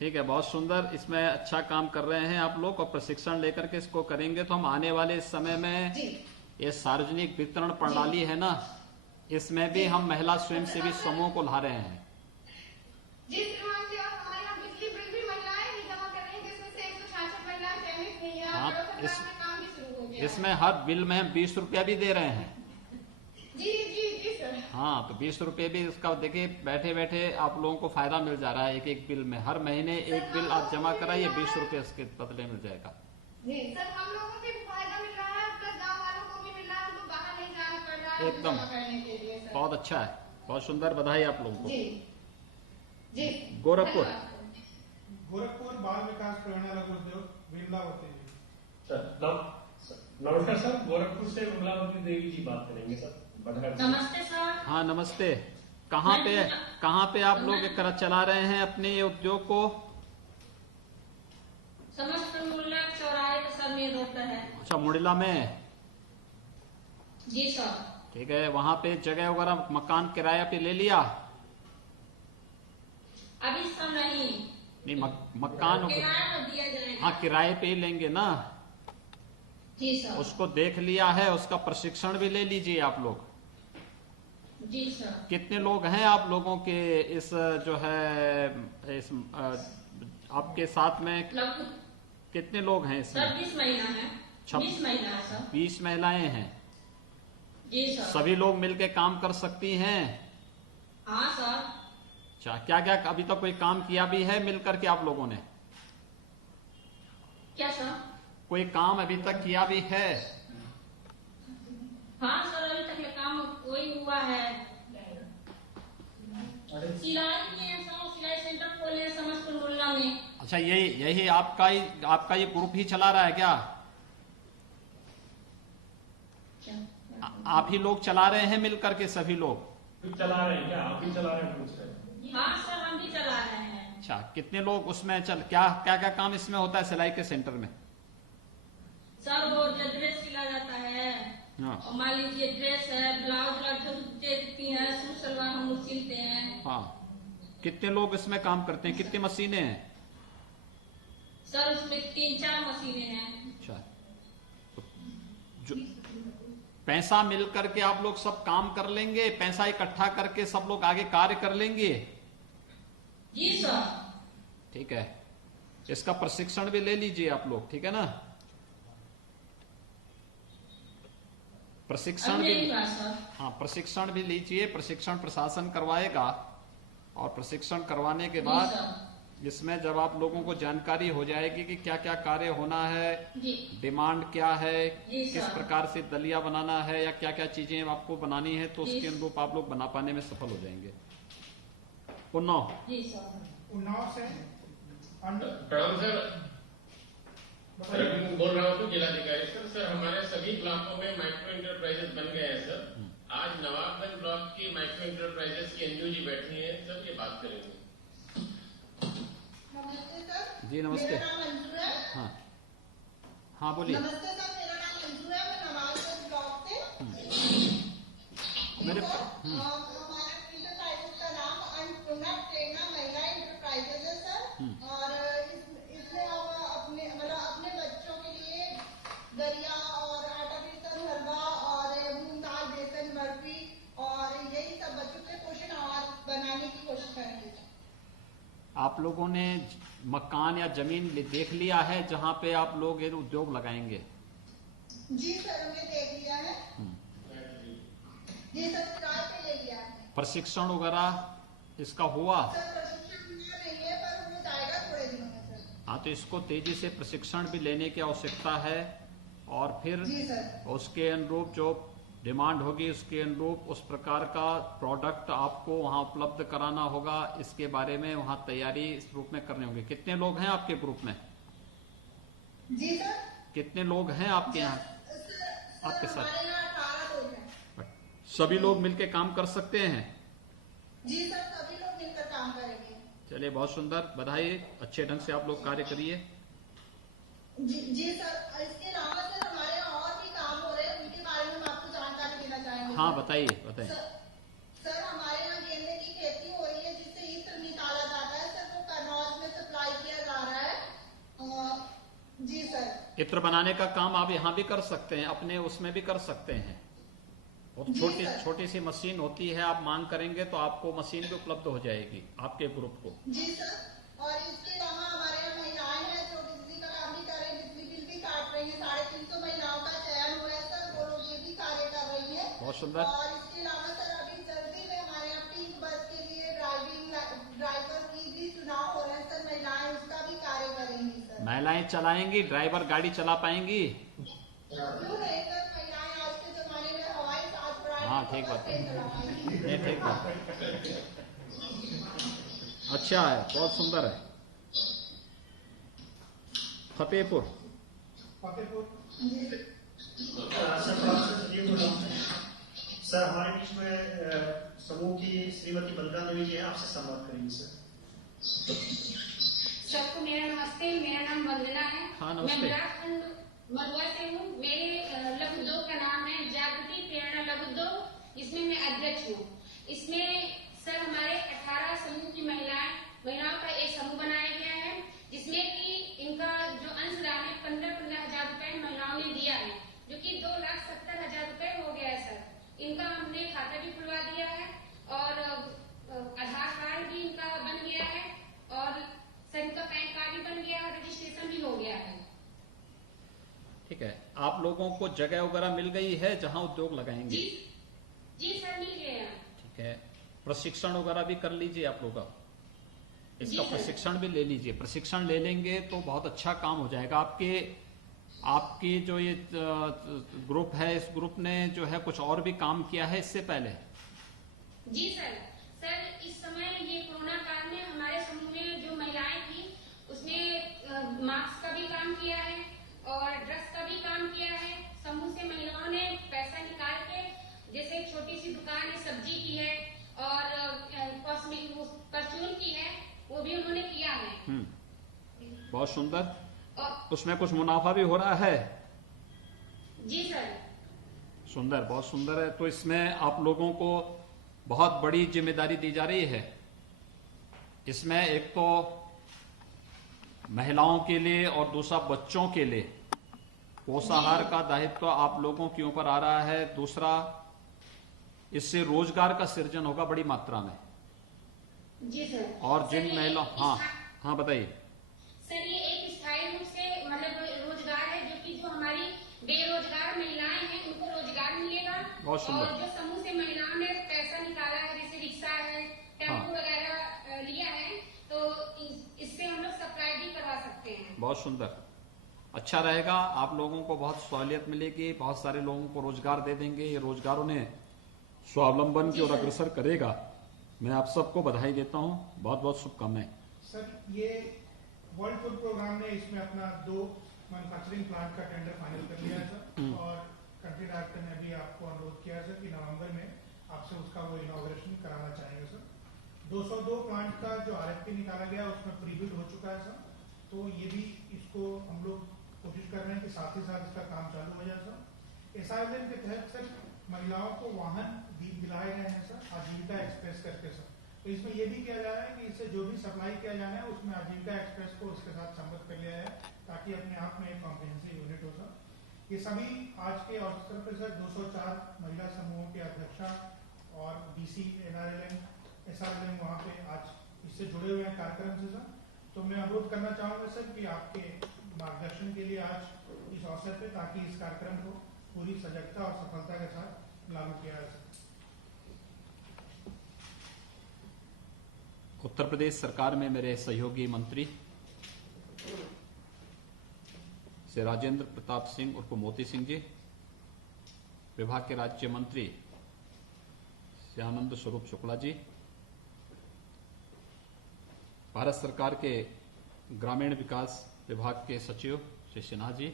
ठीक है, बहुत सुंदर। इसमें अच्छा काम कर रहे हैं आप लोग, और प्रशिक्षण लेकर के इसको करेंगे तो हम आने वाले समय में जी ये सार्वजनिक वितरण प्रणाली है ना, इसमें भी हम महिला स्वयंसेवी समूह को ला रहे हैं। जी श्रीमान जी, और हमारे यहाँ बिजली बिल भी महिलाएं ही जमा कर रही हैं, जिसमें से 166 महिलाएं चयनित हुई हैं। हाँ, और सरकार में काम भी शुरू हो गया है। इसमें हर बिल में हम 20 रुपया भी दे रहे हैं। जी जी जी सर। हाँ, तो 20 रुपये भी इसका देखिए, बैठे बैठे आप लोगों को फायदा मिल जा रहा है। एक एक बिल में हर महीने एक बिल आप जमा कराइए, 20 रुपये इसके बदले मिल जाएगा। जी सर, हम लोगों को भी फायदा मिल रहा है, प्लस गाँव वालों को भी मिल रहा है, हमको बाहर नहीं जाना पड़ रहा है एकदम। जमा करने के लिए सर। बहुत अच्छा है, बहुत सुंदर। बधाई आप लोगों को। जी जी। गोरखपुर। धन्यवाद। गोरखपुर बाल विकास प्रेरणा लघु उद्योग विमलावती जी। सर नमस्कार सर, गोरखपुर से विमलावती देवी जी बात करेंगे सर। नमस्ते सर। हाँ नमस्ते। कहाँ पे आप लोग एक तरह चला रहे हैं अपने ये उद्योग को? समस्त मुल्ला चौराहे के सर में रोड है। अच्छा, मुड़िला में। जी सर। ठीक है, वहाँ पे जगह वगैरह मकान किराया पे ले लिया? अभी सर नहीं, मकान किराया तो दिया जाएगा। हाँ, किराए पे ही लेंगे ना। जी सर। उसको देख लिया है, उसका प्रशिक्षण भी ले लीजिए आप लोग। जी सर। कितने लोग हैं आप लोगों के इस जो है इस आपके साथ में कितने लोग हैं इसमें? सर 20 महिला है। 20 महिला है सर। 20 महिलाएं हैं। जी सर। सभी लोग मिलके काम कर सकती हैं? हाँ सर। अच्छा, क्या क्या अभी तक कोई काम किया भी है मिलकर के आप लोगों ने? क्या सर? कोई काम अभी तक किया भी है? हाँ सर, अभी तक में काम वही हुआ है। सिलाई किए सर, सिलाई सेंटर खोले हैं समस्त मुहल्ला में। अच्छा, यही आपका ये ग्रुप ही चला रहा है क्या? आप ही लोग चला रहे हैं मिलकर के सभी लोग? चला रहे हैं क्या? आप ही चला रहे हैं? पूछ रहे हैं। हाँ सर, हम भी चला रहे हैं। अच्छा, कितने लोग उसमें क्या क्या काम इसमें होता है सिलाई के सेंटर में? सर वो ड्रेस सिला जाता है। हाँ। और मान लीजिए ड्रेस है, ब्लाउज है, सूट सलवार हम लोग सिलते हैं। हाँ, कितने लोग इसमें काम करते हैं? कितनी मशीनें हैं? सर उसमें 3-4 मशीनें हैं। अच्छा, तो जो पैसा मिल करके आप लोग सब काम कर लेंगे, पैसा इकट्ठा करके सब लोग आगे कार्य कर लेंगे? जी सर। ठीक है, इसका प्रशिक्षण भी ले लीजिए आप लोग, ठीक है ना? प्रशिक्षण भी, हाँ प्रशिक्षण भी लीजिए। प्रशिक्षण प्रशासन करवाएगा, और प्रशिक्षण करवाने के बाद इसमें जब आप लोगों को जानकारी हो जाएगी कि क्या क्या कार्य होना है, डिमांड क्या है, किस प्रकार से दलिया बनाना है, या क्या क्या चीजें आपको बनानी है, तो उसके अनुरूप आप लोग बना पाने में सफल हो जाएंगे। पुनः उन्नाव से प्रणाम सर, रवि बोल रहा हूँ जिलाधिकारी सर। सर हमारे सभी ब्लॉकों में माइक्रो इंटरप्राइजेस बन गए हैं सर। आज नवाबगंज ब्लॉक की माइक्रो इंटरप्राइजेस की एनजीओ जी बैठी है सर, ये बात करेंगे। नमस्ते सर। जी नमस्ते। मेरा नाम मंजू है। हाँ हाँ बोलिए। नमस्ते सर, मेरा नाम मंजू है, मैं नवाबगंज ब्लॉक से। मेरे हमारा इंटरप्राइजेस का नाम अन्नपूर्णा प्रेरणा महिला इंटरप्राइजेस है सर। और इसमें हम अपने बच्चों के लिए दलिया और आटा बेसन हलवा और मूंग दाल बेसन बर्फी और यही सब बच्चों के पोषण आहार बनाने की कोशिश करेंगे। आप लोगों ने मकान या जमीन देख लिया है जहाँ पे आप लोग ये उद्योग लगाएंगे? जी सर, हमने देख लिया है। जी सर, किराए पे ले लिया है। प्रशिक्षण वगैरह इसका हुआ? सर प्रशिक्षण नहीं है, पर हो जाएगा थोड़े दिनों में सर। हाँ, तो इसको तेजी से प्रशिक्षण भी लेने की आवश्यकता है और फिर जी सर। उसके अनुरूप जो डिमांड होगी उसके अनुरूप उस प्रकार का प्रोडक्ट आपको वहाँ उपलब्ध कराना होगा। इसके बारे में वहाँ तैयारी इस रूप में करनी होगी। कितने लोग हैं आपके ग्रुप में? जी सर। कितने लोग हैं आपके यहाँ आपके साथ? हमारे यहाँ 18 लोग हैं। सभी लोग मिलकर काम कर सकते हैं? जी सर, सभी लोग मिलकर काम करेंगे। चलिए, बहुत सुंदर, बधाई। अच्छे ढंग से आप लोग कार्य करिए। जी सर, इसके अलावा सर हमारे यहाँ और भी काम हो रहे हैं, उनके बारे में हम आपको जानकारी देना चाहेंगे। हाँ बताइए बताइए। सर हमारे यहाँ गेंदे की खेती हो रही है जिससे इत्र निकाला जाता है सर, वो कन्नौज में सप्लाई किया जा रहा है। जी सर। इत्र बनाने का काम आप यहाँ भी कर सकते हैं, अपने उसमें भी कर सकते हैं। बहुत छोटी सी मशीन होती है, आप मांग करेंगे तो आपको मशीन भी उपलब्ध हो जाएगी आपके ग्रुप को। जी सर। और इसके अलावा हमारे यहाँ महिलाएं हैं जो बिजली का काम भी कर रही है, बिजली बिल भी काट रही है। 350 महिलाओं का चयन हुआ है सर, वो लोग ये भी कार्य कर रही है। बहुत सुंदर। और इसके अलावा सर अभी जल्दी में हमारे यहाँ पिंक बस के लिए ड्राइवर की भी चुनाव हो रहे हैं सर, महिलाएं उसका भी कार्य करेंगी सर। महिलाएं चलाएंगी, ड्राइवर गाड़ी चला पाएंगी? क्यों नहीं सर, महिलाएं आज के जमाने में हवाई जहाज उड़ाने हाँ ठीक बात है, ठीक बात है। अच्छा है, बहुत सुंदर है। फतेहपुर। सर हमारे बीच में समूह की श्रीमती बलका देवी जी है, आपसे संवाद करेंगे सर। सबको मेरा नमस्ते, मेरा नाम वंदना है। हाँ नमस्ते। मैं ब्लॉक मधुआ से हूँ। मेरे लघु उद्योग का नाम है जागृति प्रेरणा लघु उद्योग, इसमें मैं अध्यक्ष हूँ। इसमें सर हमारे 18 समूह की महिलाओं का एक समूह बनाया गया है, जिसमें कि इनका जो अंशदान है 15-15 हजार रुपए महिलाओं ने दिया है, जो कि 2,70,000 रुपए हो गया है सर। इनका हमने खाता भी खुलवा दिया है और आधार कार्ड भी इनका बन गया है और सर इनका पैन कार्ड भी बन गया है, रजिस्ट्रेशन भी हो गया है। ठीक है, आप लोगों को जगह वगैरह मिल गई है जहां उद्योग लगाएंगे? जी सर, मिल गया। ठीक है, प्रशिक्षण वगैरह भी कर लीजिए आप लोग, इसका प्रशिक्षण भी ले लीजिए। प्रशिक्षण ले लेंगे तो बहुत अच्छा काम हो जाएगा। आपकी जो ये ग्रुप है, इस ग्रुप ने जो है कुछ और भी काम किया है इससे पहले? जी सर। सर इस समय ये कोरोना काल में हमारे समूह में जो महिलाएं थी उसने मास्क का भी काम किया है और ड्रेस का भी काम किया है। समूह से महिलाओं ने पैसा निकाल के, जैसे एक छोटी सी दुकान है सब्जी की है और कॉस्मेटिक परचून की है, वो भी उन्होंने किया है। बहुत सुंदर। उसमें कुछ मुनाफा भी हो रहा है? जी सर। सुंदर, बहुत सुंदर है। तो इसमें आप लोगों को बहुत बड़ी जिम्मेदारी दी जा रही है। इसमें एक तो महिलाओं के लिए और दूसरा बच्चों के लिए पोषाहार का दायित्व आप लोगों के ऊपर आ रहा है। दूसरा, इससे रोजगार का सृजन होगा बड़ी मात्रा में। जी सर। और जिन महिलाओं, हाँ बताइए सर। ये एक स्थायी रूप से मतलब रोजगार है, जो कि जो हमारी बेरोजगार महिलाएं हैं उनको रोजगार मिलेगा। बहुत सुंदर। और जो समूह से महिलाओं ने पैसा निकाला है, जैसे रिक्शा है, टेम्पो वगैरह लिया है, तो इससे हम लोग सप्लाई भी करवा सकते हैं। बहुत सुंदर, अच्छा रहेगा। आप लोगों को बहुत सहूलियत मिलेगी, बहुत सारे लोगों को रोजगार दे देंगे। ये रोजगारों ने स्वावलंबन की ओर अग्रसर करेगा। मैं आप सबको बधाई देता हूँ, बहुत बहुत शुभकामनाएं। सर ये वर्ल्ड फूड प्रोग्राम ने इसमें अपना 2 मैन्युफैक्चरिंग प्लांट का टेंडर फाइनल कर लिया है सर, और कंट्री डायरेक्टर ने भी आपको अनुरोध किया है सर कि नवंबर में आपसे उसका वो इनॉग्रेशन कराना चाहेंगे सर। 202 प्लांट का जो RFP निकाला गया उसमें प्रीबिड हो चुका है सर, तो ये भी इसको हम लोग कोशिश कर रहे हैं कि साथ ही साथ इसका काम चालू हो जाए सर। SRLM के तहत सर महिलाओं को वाहन दिलाए गए हैं सर, आजीविका एक्सप्रेस करके सर। तो इसमें यह भी किया जा रहा है कि इससे जो भी सप्लाई किया जाना है उसमें आजीविका एक्सप्रेस को उसके साथ संबद्ध कर लिया है, ताकि अपने आप में एक कॉम्प्रिहेंसिव यूनिट हो सर। ये सभी आज के अवसर पर सर 204 महिला समूहों के अध्यक्षा और BC NRLM SRLM वहाँ पे आज इससे जुड़े हुए हैं कार्यक्रम से सर। तो मैं अनुरोध करना चाहूँगा सर कि आपके मार्गदर्शन के लिए आज इस अवसर पे, ताकि इस कार्यक्रम को पूरी सजगता और सफलता के साथ लागू किया जा सके। उत्तर प्रदेश सरकार में मेरे सहयोगी मंत्री श्री राजेंद्र प्रताप सिंह उर्फ मोती सिंह जी, विभाग के राज्य मंत्री श्री आनंद स्वरूप शुक्ला जी, भारत सरकार के ग्रामीण विकास विभाग के सचिव श्री सिन्हा जी,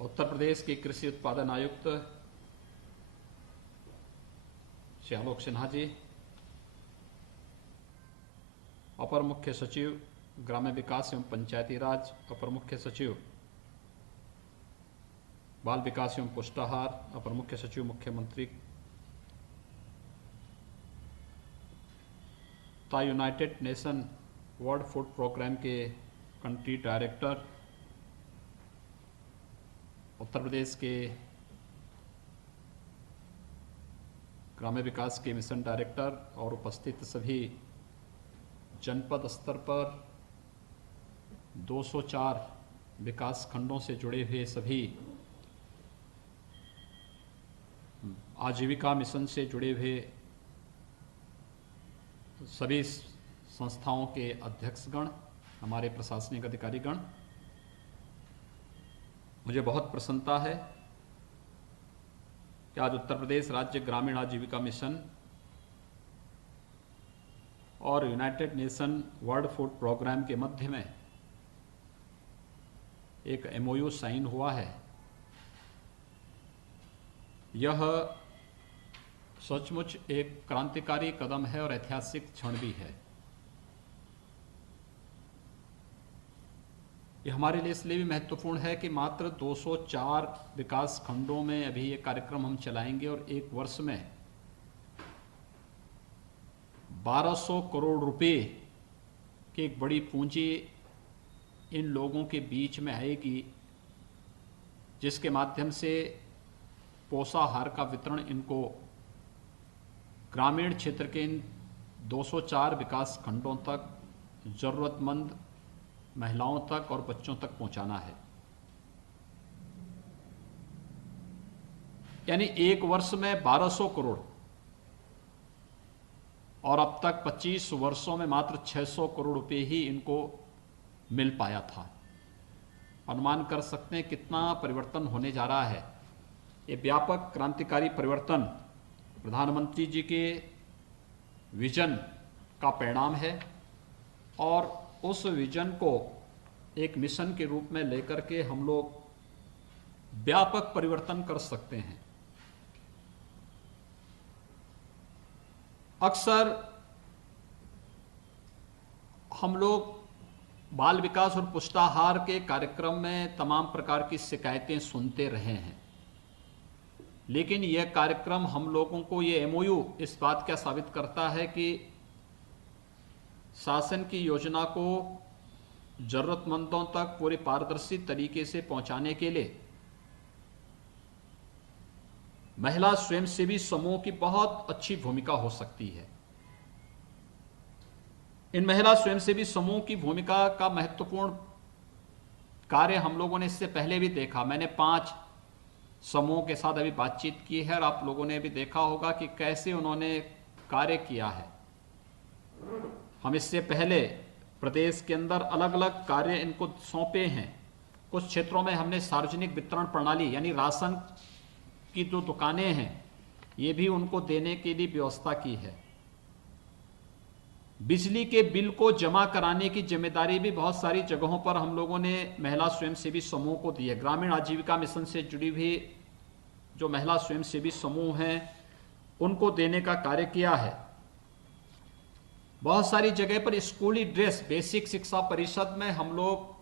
उत्तर प्रदेश के कृषि उत्पादन आयुक्त श्री आलोक सिन्हा जी, अपर मुख्य सचिव ग्राम्य विकास एवं पंचायती राज, अपर मुख्य सचिव बाल विकास एवं पुष्टाहार, अपर मुख्य सचिव मुख्यमंत्री तथा united nation world food programme के कंट्री डायरेक्टर, उत्तर प्रदेश के ग्राम्य विकास के मिशन डायरेक्टर और उपस्थित सभी जनपद स्तर पर 204 विकास खंडों से जुड़े हुए सभी आजीविका मिशन से जुड़े हुए सभी संस्थाओं के अध्यक्षगण, हमारे प्रशासनिक अधिकारीगण, मुझे बहुत प्रसन्नता है कि आज उत्तर प्रदेश राज्य ग्रामीण आजीविका मिशन और united nation world food programme के मध्य में एक MOU साइन हुआ है। यह सचमुच एक क्रांतिकारी कदम है और ऐतिहासिक क्षण भी है। यह हमारे लिए इसलिए भी महत्वपूर्ण है कि मात्र 204 विकास खंडों में अभी ये कार्यक्रम हम चलाएंगे और एक वर्ष में 1200 करोड़ रुपए की एक बड़ी पूंजी इन लोगों के बीच में आएगी, जिसके माध्यम से पोषाहार का वितरण इनको ग्रामीण क्षेत्र के इन 204 विकास खंडों तक, जरूरतमंद महिलाओं तक और बच्चों तक पहुंचाना है। यानी एक वर्ष में 1200 करोड़ और अब तक 25 वर्षों में मात्र 600 करोड़ रुपए ही इनको मिल पाया था। अनुमान कर सकते हैं कितना परिवर्तन होने जा रहा है। ये व्यापक क्रांतिकारी परिवर्तन प्रधानमंत्री जी के विजन का परिणाम है और उस विजन को एक मिशन के रूप में लेकर के हम लोग व्यापक परिवर्तन कर सकते हैं। अक्सर हम लोग बाल विकास और पुष्टाहार के कार्यक्रम में तमाम प्रकार की शिकायतें सुनते रहे हैं, लेकिन यह कार्यक्रम हम लोगों को, ये MOU इस बात का साबित करता है कि शासन की योजना को जरूरतमंदों तक पूरे पारदर्शी तरीके से पहुंचाने के लिए महिला स्वयंसेवी समूह की बहुत अच्छी भूमिका हो सकती है। इन महिला स्वयंसेवी समूह की भूमिका का महत्वपूर्ण कार्य हम लोगों ने इससे पहले भी देखा। मैंने 5 समूहों के साथ अभी बातचीत की है और आप लोगों ने भी देखा होगा कि कैसे उन्होंने कार्य किया है। हम इससे पहले प्रदेश के अंदर अलग अलग कार्य इनको सौंपे हैं। कुछ क्षेत्रों में हमने सार्वजनिक वितरण प्रणाली यानी राशन की जो दुकानें हैं ये भी उनको देने के लिए व्यवस्था की है। बिजली के बिल को जमा कराने की जिम्मेदारी भी बहुत सारी जगहों पर हम लोगों ने महिला स्वयंसेवी समूह को दी है। ग्रामीण आजीविका मिशन से जुड़ी हुई जो महिला स्वयंसेवी समूह हैं उनको देने का कार्य किया है। बहुत सारी जगह पर स्कूली ड्रेस, बेसिक शिक्षा परिषद में हम लोग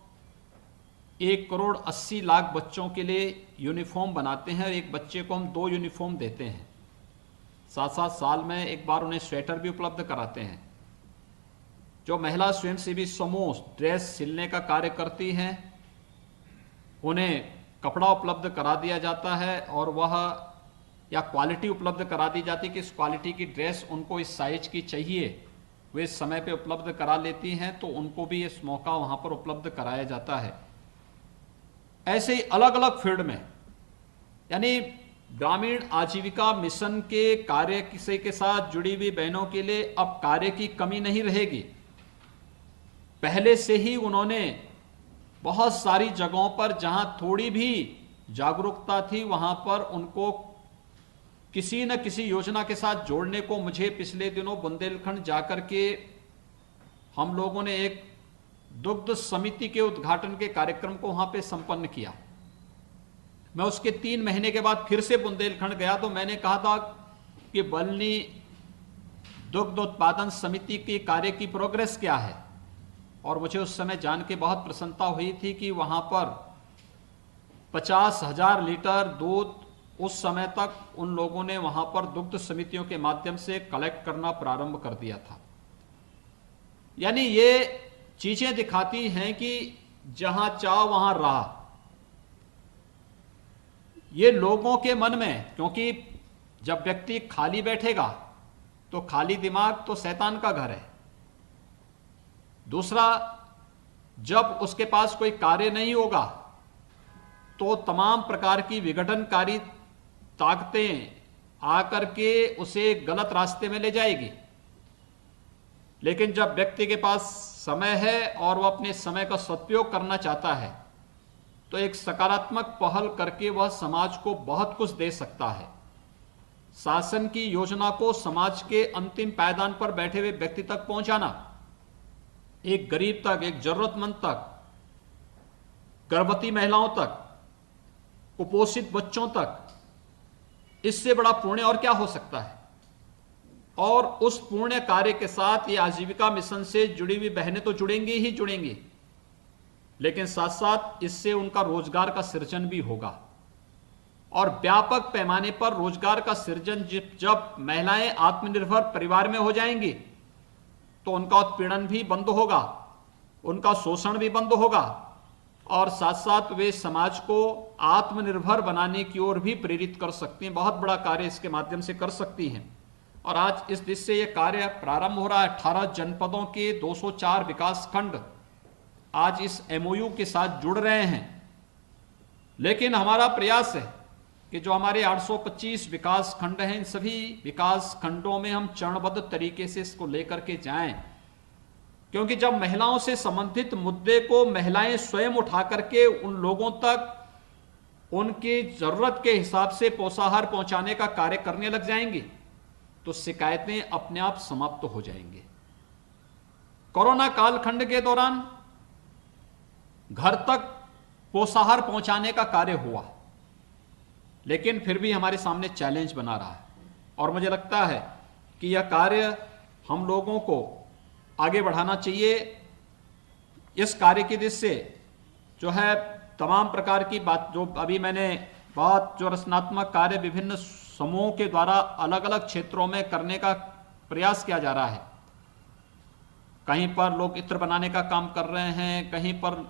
1,80,00,000 बच्चों के लिए यूनिफॉर्म बनाते हैं और एक बच्चे को हम 2 यूनिफॉर्म देते हैं। साथ साथ साल में एक बार उन्हें स्वेटर भी उपलब्ध कराते हैं। जो महिला स्वयंसेवी समूह ड्रेस सिलने का कार्य करती हैं उन्हें कपड़ा उपलब्ध करा दिया जाता है और वह या क्वालिटी उपलब्ध करा दी जाती है कि इस क्वालिटी की ड्रेस उनको इस साइज की चाहिए, वे इस समय पे उपलब्ध करा लेती हैं, तो उनको भी इस मौका वहाँ पर उपलब्ध कराया जाता है। ऐसे ही अलग अलग फील्ड में, यानी ग्रामीण आजीविका मिशन के कार्य के साथ जुड़ी हुई बहनों के लिए अब कार्य की कमी नहीं रहेगी। पहले से ही उन्होंने बहुत सारी जगहों पर जहां थोड़ी भी जागरूकता थी वहां पर उनको किसी न किसी योजना के साथ जोड़ने को, मुझे पिछले दिनों बुंदेलखंड जाकर के हम लोगों ने एक दुग्ध समिति के उद्घाटन के कार्यक्रम को वहां पे संपन्न किया। मैं उसके 3 महीने के बाद फिर से बुंदेलखंड गया तो मैंने कहा था कि बलनी दुग्ध उत्पादन समिति के कार्य की प्रोग्रेस क्या है, और मुझे उस समय जान के बहुत प्रसन्नता हुई थी कि वहां पर 50,000 लीटर दूध उस समय तक उन लोगों ने वहां पर दुग्ध समितियों के माध्यम से कलेक्ट करना प्रारंभ कर दिया था। यानी ये चीजें दिखाती हैं कि जहां चाह वहां राह। ये लोगों के मन में, क्योंकि जब व्यक्ति खाली बैठेगा तो खाली दिमाग तो शैतान का घर है। दूसरा, जब उसके पास कोई कार्य नहीं होगा तो तमाम प्रकार की विघटनकारी ताकतें आकर के उसे गलत रास्ते में ले जाएगी। लेकिन जब व्यक्ति के पास समय है और वह अपने समय का सदुपयोग करना चाहता है तो एक सकारात्मक पहल करके वह समाज को बहुत कुछ दे सकता है। शासन की योजना को समाज के अंतिम पायदान पर बैठे हुए व्यक्ति तक पहुंचाना, एक गरीब तक, एक जरूरतमंद तक, गर्भवती महिलाओं तक, कुपोषित बच्चों तक, इससे बड़ा पुण्य और क्या हो सकता है। और उस पुण्य कार्य के साथ ये आजीविका मिशन से जुड़ी हुई बहनें तो जुड़ेंगी ही जुड़ेंगी, लेकिन साथ साथ इससे उनका रोजगार का सृजन भी होगा। और व्यापक पैमाने पर रोजगार का सृजन जब महिलाएं आत्मनिर्भर परिवार में हो जाएंगी तो उनका उत्पीड़न भी बंद होगा, उनका शोषण भी बंद होगा, और साथ साथ वे समाज को आत्मनिर्भर बनाने की ओर भी प्रेरित कर सकती हैं। बहुत बड़ा कार्य इसके माध्यम से कर सकती हैं। और आज इस दिशा से यह कार्य प्रारंभ हो रहा है। 18 जनपदों के 204 विकास खंड आज इस एमओयू के साथ जुड़ रहे हैं। लेकिन हमारा प्रयास है कि जो हमारे 825 विकास खंड हैं, इन सभी विकास खंडों में हम चरणबद्ध तरीके से इसको लेकर के जाएं, क्योंकि जब महिलाओं से संबंधित मुद्दे को महिलाएं स्वयं उठा करके उन लोगों तक उनकी जरूरत के हिसाब से पोषाहार पहुंचाने का कार्य करने लग जाएंगी तो शिकायतें अपने आप समाप्त हो जाएंगे। कोरोना कालखंड के दौरान घर तक पोषाहार पहुंचाने का कार्य हुआ, लेकिन फिर भी हमारे सामने चैलेंज बना रहा है। और मुझे लगता है कि यह कार्य हम लोगों को आगे बढ़ाना चाहिए। इस कार्य की दिशा से जो है तमाम प्रकार की बात, जो अभी मैंने बहुत जो रचनात्मक कार्य विभिन्न समूहों के द्वारा अलग अलग क्षेत्रों में करने का प्रयास किया जा रहा है। कहीं पर लोग इत्र बनाने का काम कर रहे हैं, कहीं पर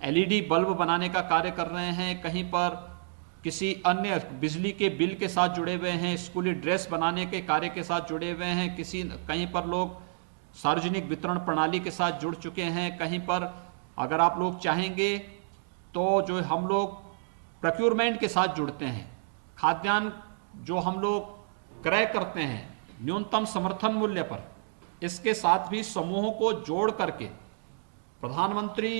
एलईडी बल्ब बनाने का कार्य कर रहे हैं, कहीं पर किसी अन्य बिजली के बिल के साथ जुड़े हुए हैं, स्कूली ड्रेस बनाने के कार्य के साथ जुड़े हुए हैं, कहीं पर लोग सार्वजनिक वितरण प्रणाली के साथ जुड़ चुके हैं, कहीं पर अगर आप लोग चाहेंगे तो जो हम लोग प्रोक्योरमेंट के साथ जुड़ते हैं, खाद्यान्न जो हम लोग क्रय करते हैं न्यूनतम समर्थन मूल्य पर, इसके साथ भी समूहों को जोड़ करके प्रधानमंत्री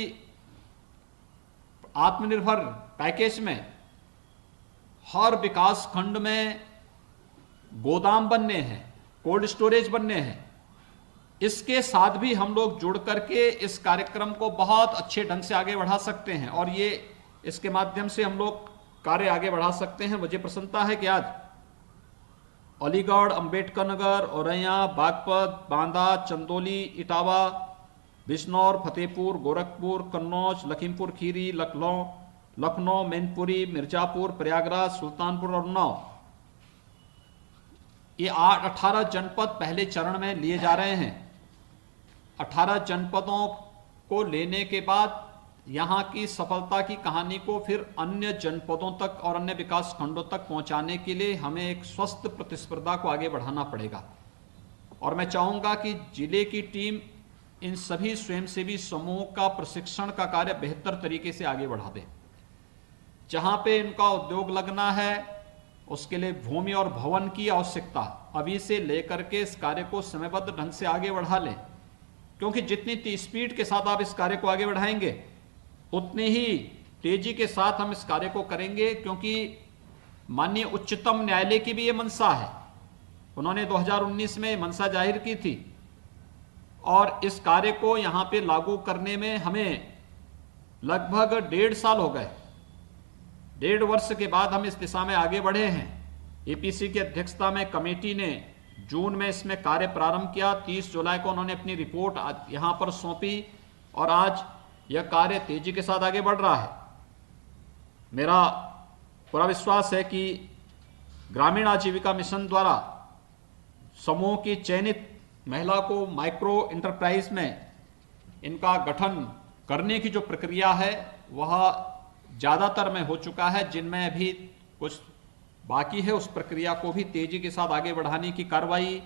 आत्मनिर्भर पैकेज में हर विकास खंड में गोदाम बनने हैं, कोल्ड स्टोरेज बनने हैं। इसके साथ भी हम लोग जुड़ करके इस कार्यक्रम को बहुत अच्छे ढंग से आगे बढ़ा सकते हैं और ये इसके माध्यम से हम लोग कार्य आगे बढ़ा सकते हैं। मुझे प्रसन्नता है कि आज अलीगढ़, अंबेडकर नगर, औरैया, बागपत, बांदा, चंदौली, इटावा, बिजनौर, फतेहपुर, गोरखपुर, कन्नौज, लखीमपुर खीरी, लखनऊ, मैनपुरी, मिर्जापुर, प्रयागराज, सुल्तानपुर और उन्नाव, ये 18 जनपद पहले चरण में लिए जा रहे हैं। 18 जनपदों को लेने के बाद यहाँ की सफलता की कहानी को फिर अन्य जनपदों तक और अन्य विकास खंडों तक पहुँचाने के लिए हमें एक स्वस्थ प्रतिस्पर्धा को आगे बढ़ाना पड़ेगा। और मैं चाहूँगा कि जिले की टीम इन सभी स्वयंसेवी समूह का प्रशिक्षण का कार्य बेहतर तरीके से आगे बढ़ा दे। जहाँ पे इनका उद्योग लगना है उसके लिए भूमि और भवन की आवश्यकता अभी से लेकर के इस कार्य को समयबद्ध ढंग से आगे बढ़ा लें, क्योंकि जितनी स्पीड के साथ आप इस कार्य को आगे बढ़ाएंगे उतनी ही तेजी के साथ हम इस कार्य को करेंगे। क्योंकि माननीय उच्चतम न्यायालय की भी ये मंशा है, उन्होंने 2019 में मंशा जाहिर की थी और इस कार्य को यहाँ पे लागू करने में हमें लगभग 1.5 साल हो गए। 1.5 वर्ष के बाद हम इस दिशा में आगे बढ़े हैं। एपीसी की अध्यक्षता में कमेटी ने जून में इसमें कार्य प्रारंभ किया, 30 जुलाई को उन्होंने अपनी रिपोर्ट यहाँ पर सौंपी और आज यह कार्य तेजी के साथ आगे बढ़ रहा है। मेरा पूरा विश्वास है कि ग्रामीण आजीविका मिशन द्वारा समूह की चयनित महिला को माइक्रो इंटरप्राइज में इनका गठन करने की जो प्रक्रिया है वह ज़्यादातर में हो चुका है। जिनमें अभी कुछ बाकी है उस प्रक्रिया को भी तेजी के साथ आगे बढ़ाने की कार्रवाई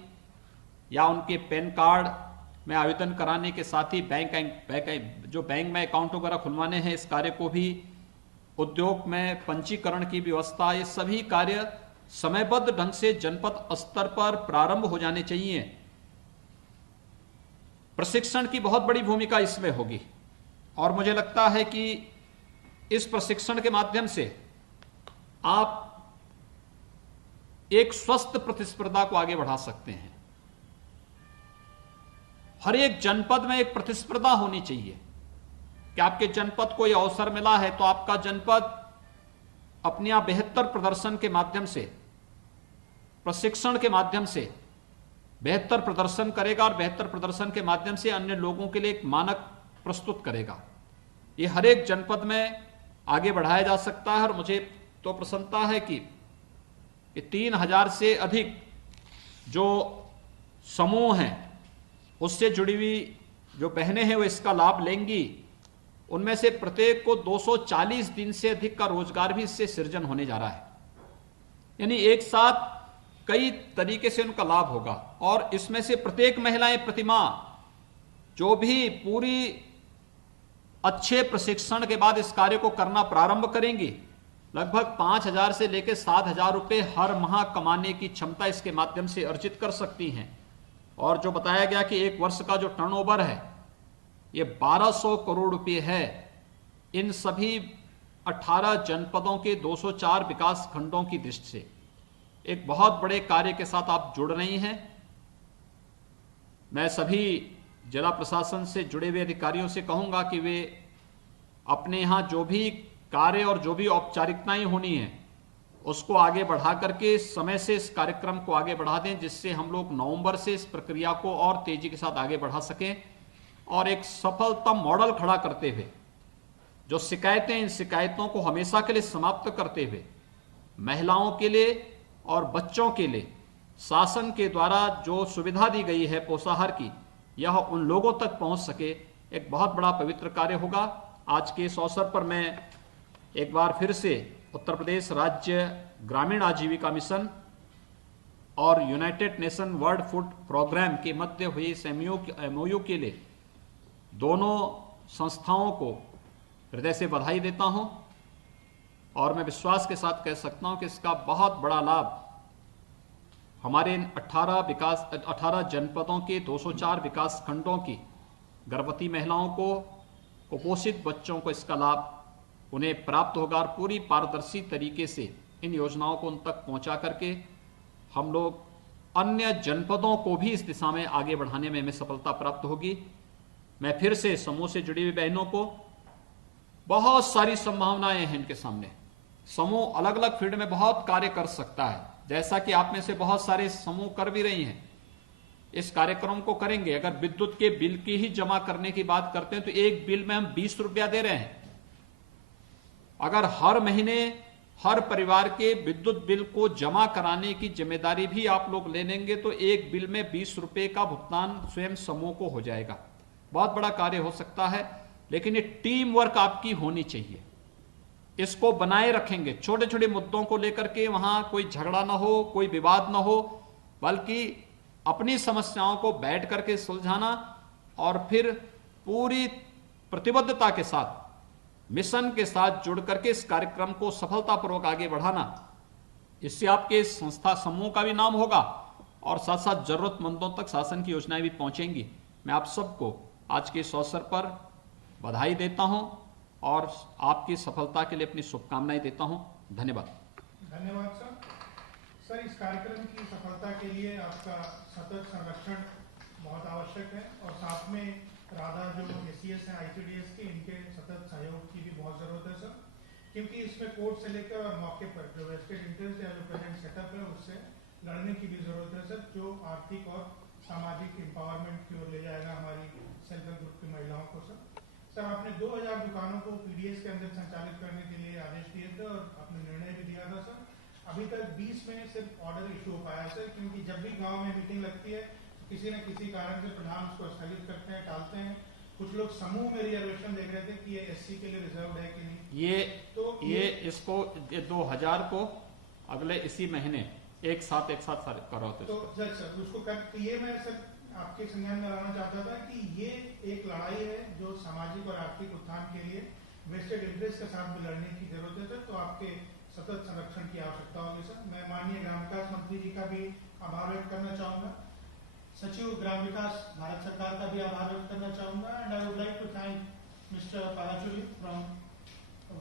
या उनके पैन कार्ड में आवेदन कराने के साथ ही बैंक में अकाउंट वगैरह खुलवाने हैं, इस कार्य को भी, उद्योग में पंजीकरण की व्यवस्था, ये सभी कार्य समयबद्ध ढंग से जनपद स्तर पर प्रारंभ हो जाने चाहिए। प्रशिक्षण की बहुत बड़ी भूमिका इसमें होगी और मुझे लगता है कि इस प्रशिक्षण के माध्यम से आप एक स्वस्थ प्रतिस्पर्धा को आगे बढ़ा सकते हैं। हर एक जनपद में एक प्रतिस्पर्धा होनी चाहिए कि आपके जनपद को यह अवसर मिला है तो आपका जनपद अपने आप बेहतर प्रदर्शन के माध्यम से, प्रशिक्षण के माध्यम से बेहतर प्रदर्शन करेगा और बेहतर प्रदर्शन के माध्यम से अन्य लोगों के लिए एक मानक प्रस्तुत करेगा। ये हर एक जनपद में आगे बढ़ाया जा सकता है और मुझे तो प्रसन्नता है कि 3000 से अधिक जो समूह हैं उससे जुड़ी हुई जो बहनें हैं वो इसका लाभ लेंगी। उनमें से प्रत्येक को 240 दिन से अधिक का रोजगार भी इससे सृजन होने जा रहा है। यानी एक साथ कई तरीके से उनका लाभ होगा और इसमें से प्रत्येक महिलाएं प्रतिमाह जो भी पूरी अच्छे प्रशिक्षण के बाद इस कार्य को करना प्रारंभ करेंगी, लगभग 5000 से लेकर 7000 रुपये हर माह कमाने की क्षमता इसके माध्यम से अर्जित कर सकती हैं। और जो बताया गया कि एक वर्ष का जो टर्नओवर है ये 1200 करोड़ रुपये है। इन सभी 18 जनपदों के 204 विकास खंडों की दृष्टि से एक बहुत बड़े कार्य के साथ आप जुड़ रही हैं। मैं सभी जिला प्रशासन से जुड़े हुए अधिकारियों से कहूंगा कि वे अपने यहाँ जो भी कार्य और जो भी औपचारिकताएं होनी है उसको आगे बढ़ा करके समय से इस कार्यक्रम को आगे बढ़ा दें, जिससे हम लोग नवंबर से इस प्रक्रिया को और तेजी के साथ आगे बढ़ा सकें और एक सफलतम मॉडल खड़ा करते हुए जो शिकायतें, इन शिकायतों को हमेशा के लिए समाप्त करते हुए महिलाओं के लिए और बच्चों के लिए शासन के द्वारा जो सुविधा दी गई है पोषाहार की, यह उन लोगों तक पहुंच सके, एक बहुत बड़ा पवित्र कार्य होगा। आज के इस अवसर पर मैं एक बार फिर से उत्तर प्रदेश राज्य ग्रामीण आजीविका मिशन और united nation world food programme के मध्य हुई इस एमओयू के लिए दोनों संस्थाओं को हृदय से बधाई देता हूं और मैं विश्वास के साथ कह सकता हूं कि इसका बहुत बड़ा लाभ हमारे 18 जनपदों के 204 विकास खंडों की गर्भवती महिलाओं को, कुपोषित बच्चों को इसका लाभ उन्हें प्राप्त होगा और पूरी पारदर्शी तरीके से इन योजनाओं को उन तक पहुंचा करके हम लोग अन्य जनपदों को भी इस दिशा में आगे बढ़ाने में हमें सफलता प्राप्त होगी। मैं फिर से समूह से जुड़ी हुई बहनों को, बहुत सारी संभावनाएं हैं इनके सामने। समूह अलग अलग फील्ड में बहुत कार्य कर सकता है, जैसा कि आप में से बहुत सारे समूह कर भी रही हैं। इस कार्यक्रम को करेंगे। अगर विद्युत के बिल की ही जमा करने की बात करते हैं तो एक बिल में हम 20 रुपया दे रहे हैं। अगर हर महीने हर परिवार के विद्युत बिल को जमा कराने की जिम्मेदारी भी आप लोग ले लेंगे तो एक बिल में 20 रुपए का भुगतान स्वयं समूह को हो जाएगा। बहुत बड़ा कार्य हो सकता है, लेकिन ये टीम वर्क आपकी होनी चाहिए। इसको बनाए रखेंगे। छोटे छोटे मुद्दों को लेकर के वहां कोई झगड़ा ना हो, कोई विवाद ना हो, बल्कि अपनी समस्याओं को बैठ करके सुलझाना और फिर पूरी प्रतिबद्धता के साथ, मिशन के साथ जुड़ करके इस कार्यक्रम को सफलतापूर्वक आगे बढ़ाना। इससे आपके संस्था समूह का भी नाम होगा और साथ साथ जरूरतमंदों तक शासन की योजनाएं भी पहुंचेंगी। मैं आप सबको आज के इस अवसर पर बधाई देता हूं और आपकी सफलता के लिए अपनी शुभकामनाएं देता हूं। धन्यवाद। धन्यवाद सर। सर, इस कार्यक्रम की सफलता के लिए आपका सतत संरक्षण बहुत आवश्यक है और साथ में राधा जो एसीएस है ICDS के, इनके सतत सहयोग की भी बहुत जरूरत है सर, क्योंकि इसमें कोर्ट से लेकर और मौके पर जो वेस्टेड इंटरेस्ट या जो प्रेजेंट सेटअप है उससे लड़ने की भी जरूरत है सर, जो आर्थिक और सामाजिक एम्पावरमेंट की ओर ले जाएगा हमारी सेल्फ हेल्प ग्रुप की महिलाओं को सर। सर, आपने 2000 दुकानों को PDS के अंदर संचालित करने के लिए आदेश दिए थे और आपने निर्णय भी दिया था सर। अभी तक 20 में सिर्फ ऑर्डर इशू हो पाया सर, क्योंकि जब भी गांव में मीटिंग लगती है तो किसी न किसी कारण से प्रधान उसको स्थगित करते हैं, टालते हैं। कुछ लोग समूह में रिजर्वेशन देख रहे थे कि ये SC के लिए रिजर्व है कि नहीं। ये इसको 2000 को अगले इसी महीने एक साथ करो तो सर उसको कर ये मैं सर आपके संज्ञान में लाना चाहता था कि ये एक लड़ाई है जो सामाजिक और आर्थिक उत्थान के लिए वेस्टेड इंटरेस्ट के साथ भी लड़ने की जरूरत है सर। तो आपके सतत संरक्षण की आवश्यकता होगी सर। मैं माननीय ग्राम विकास मंत्री जी का भी आभार व्यक्त करना चाहूंगा, सचिव ग्राम विकास भारत सरकार का भी आभार व्यक्त करना चाहूंगा। And I would like to thank mister Parachuri from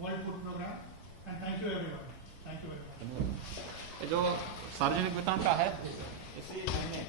world food programme and thank you everyone. Thank you very much. जो सार्वजनिक वितरण का है इसी महीने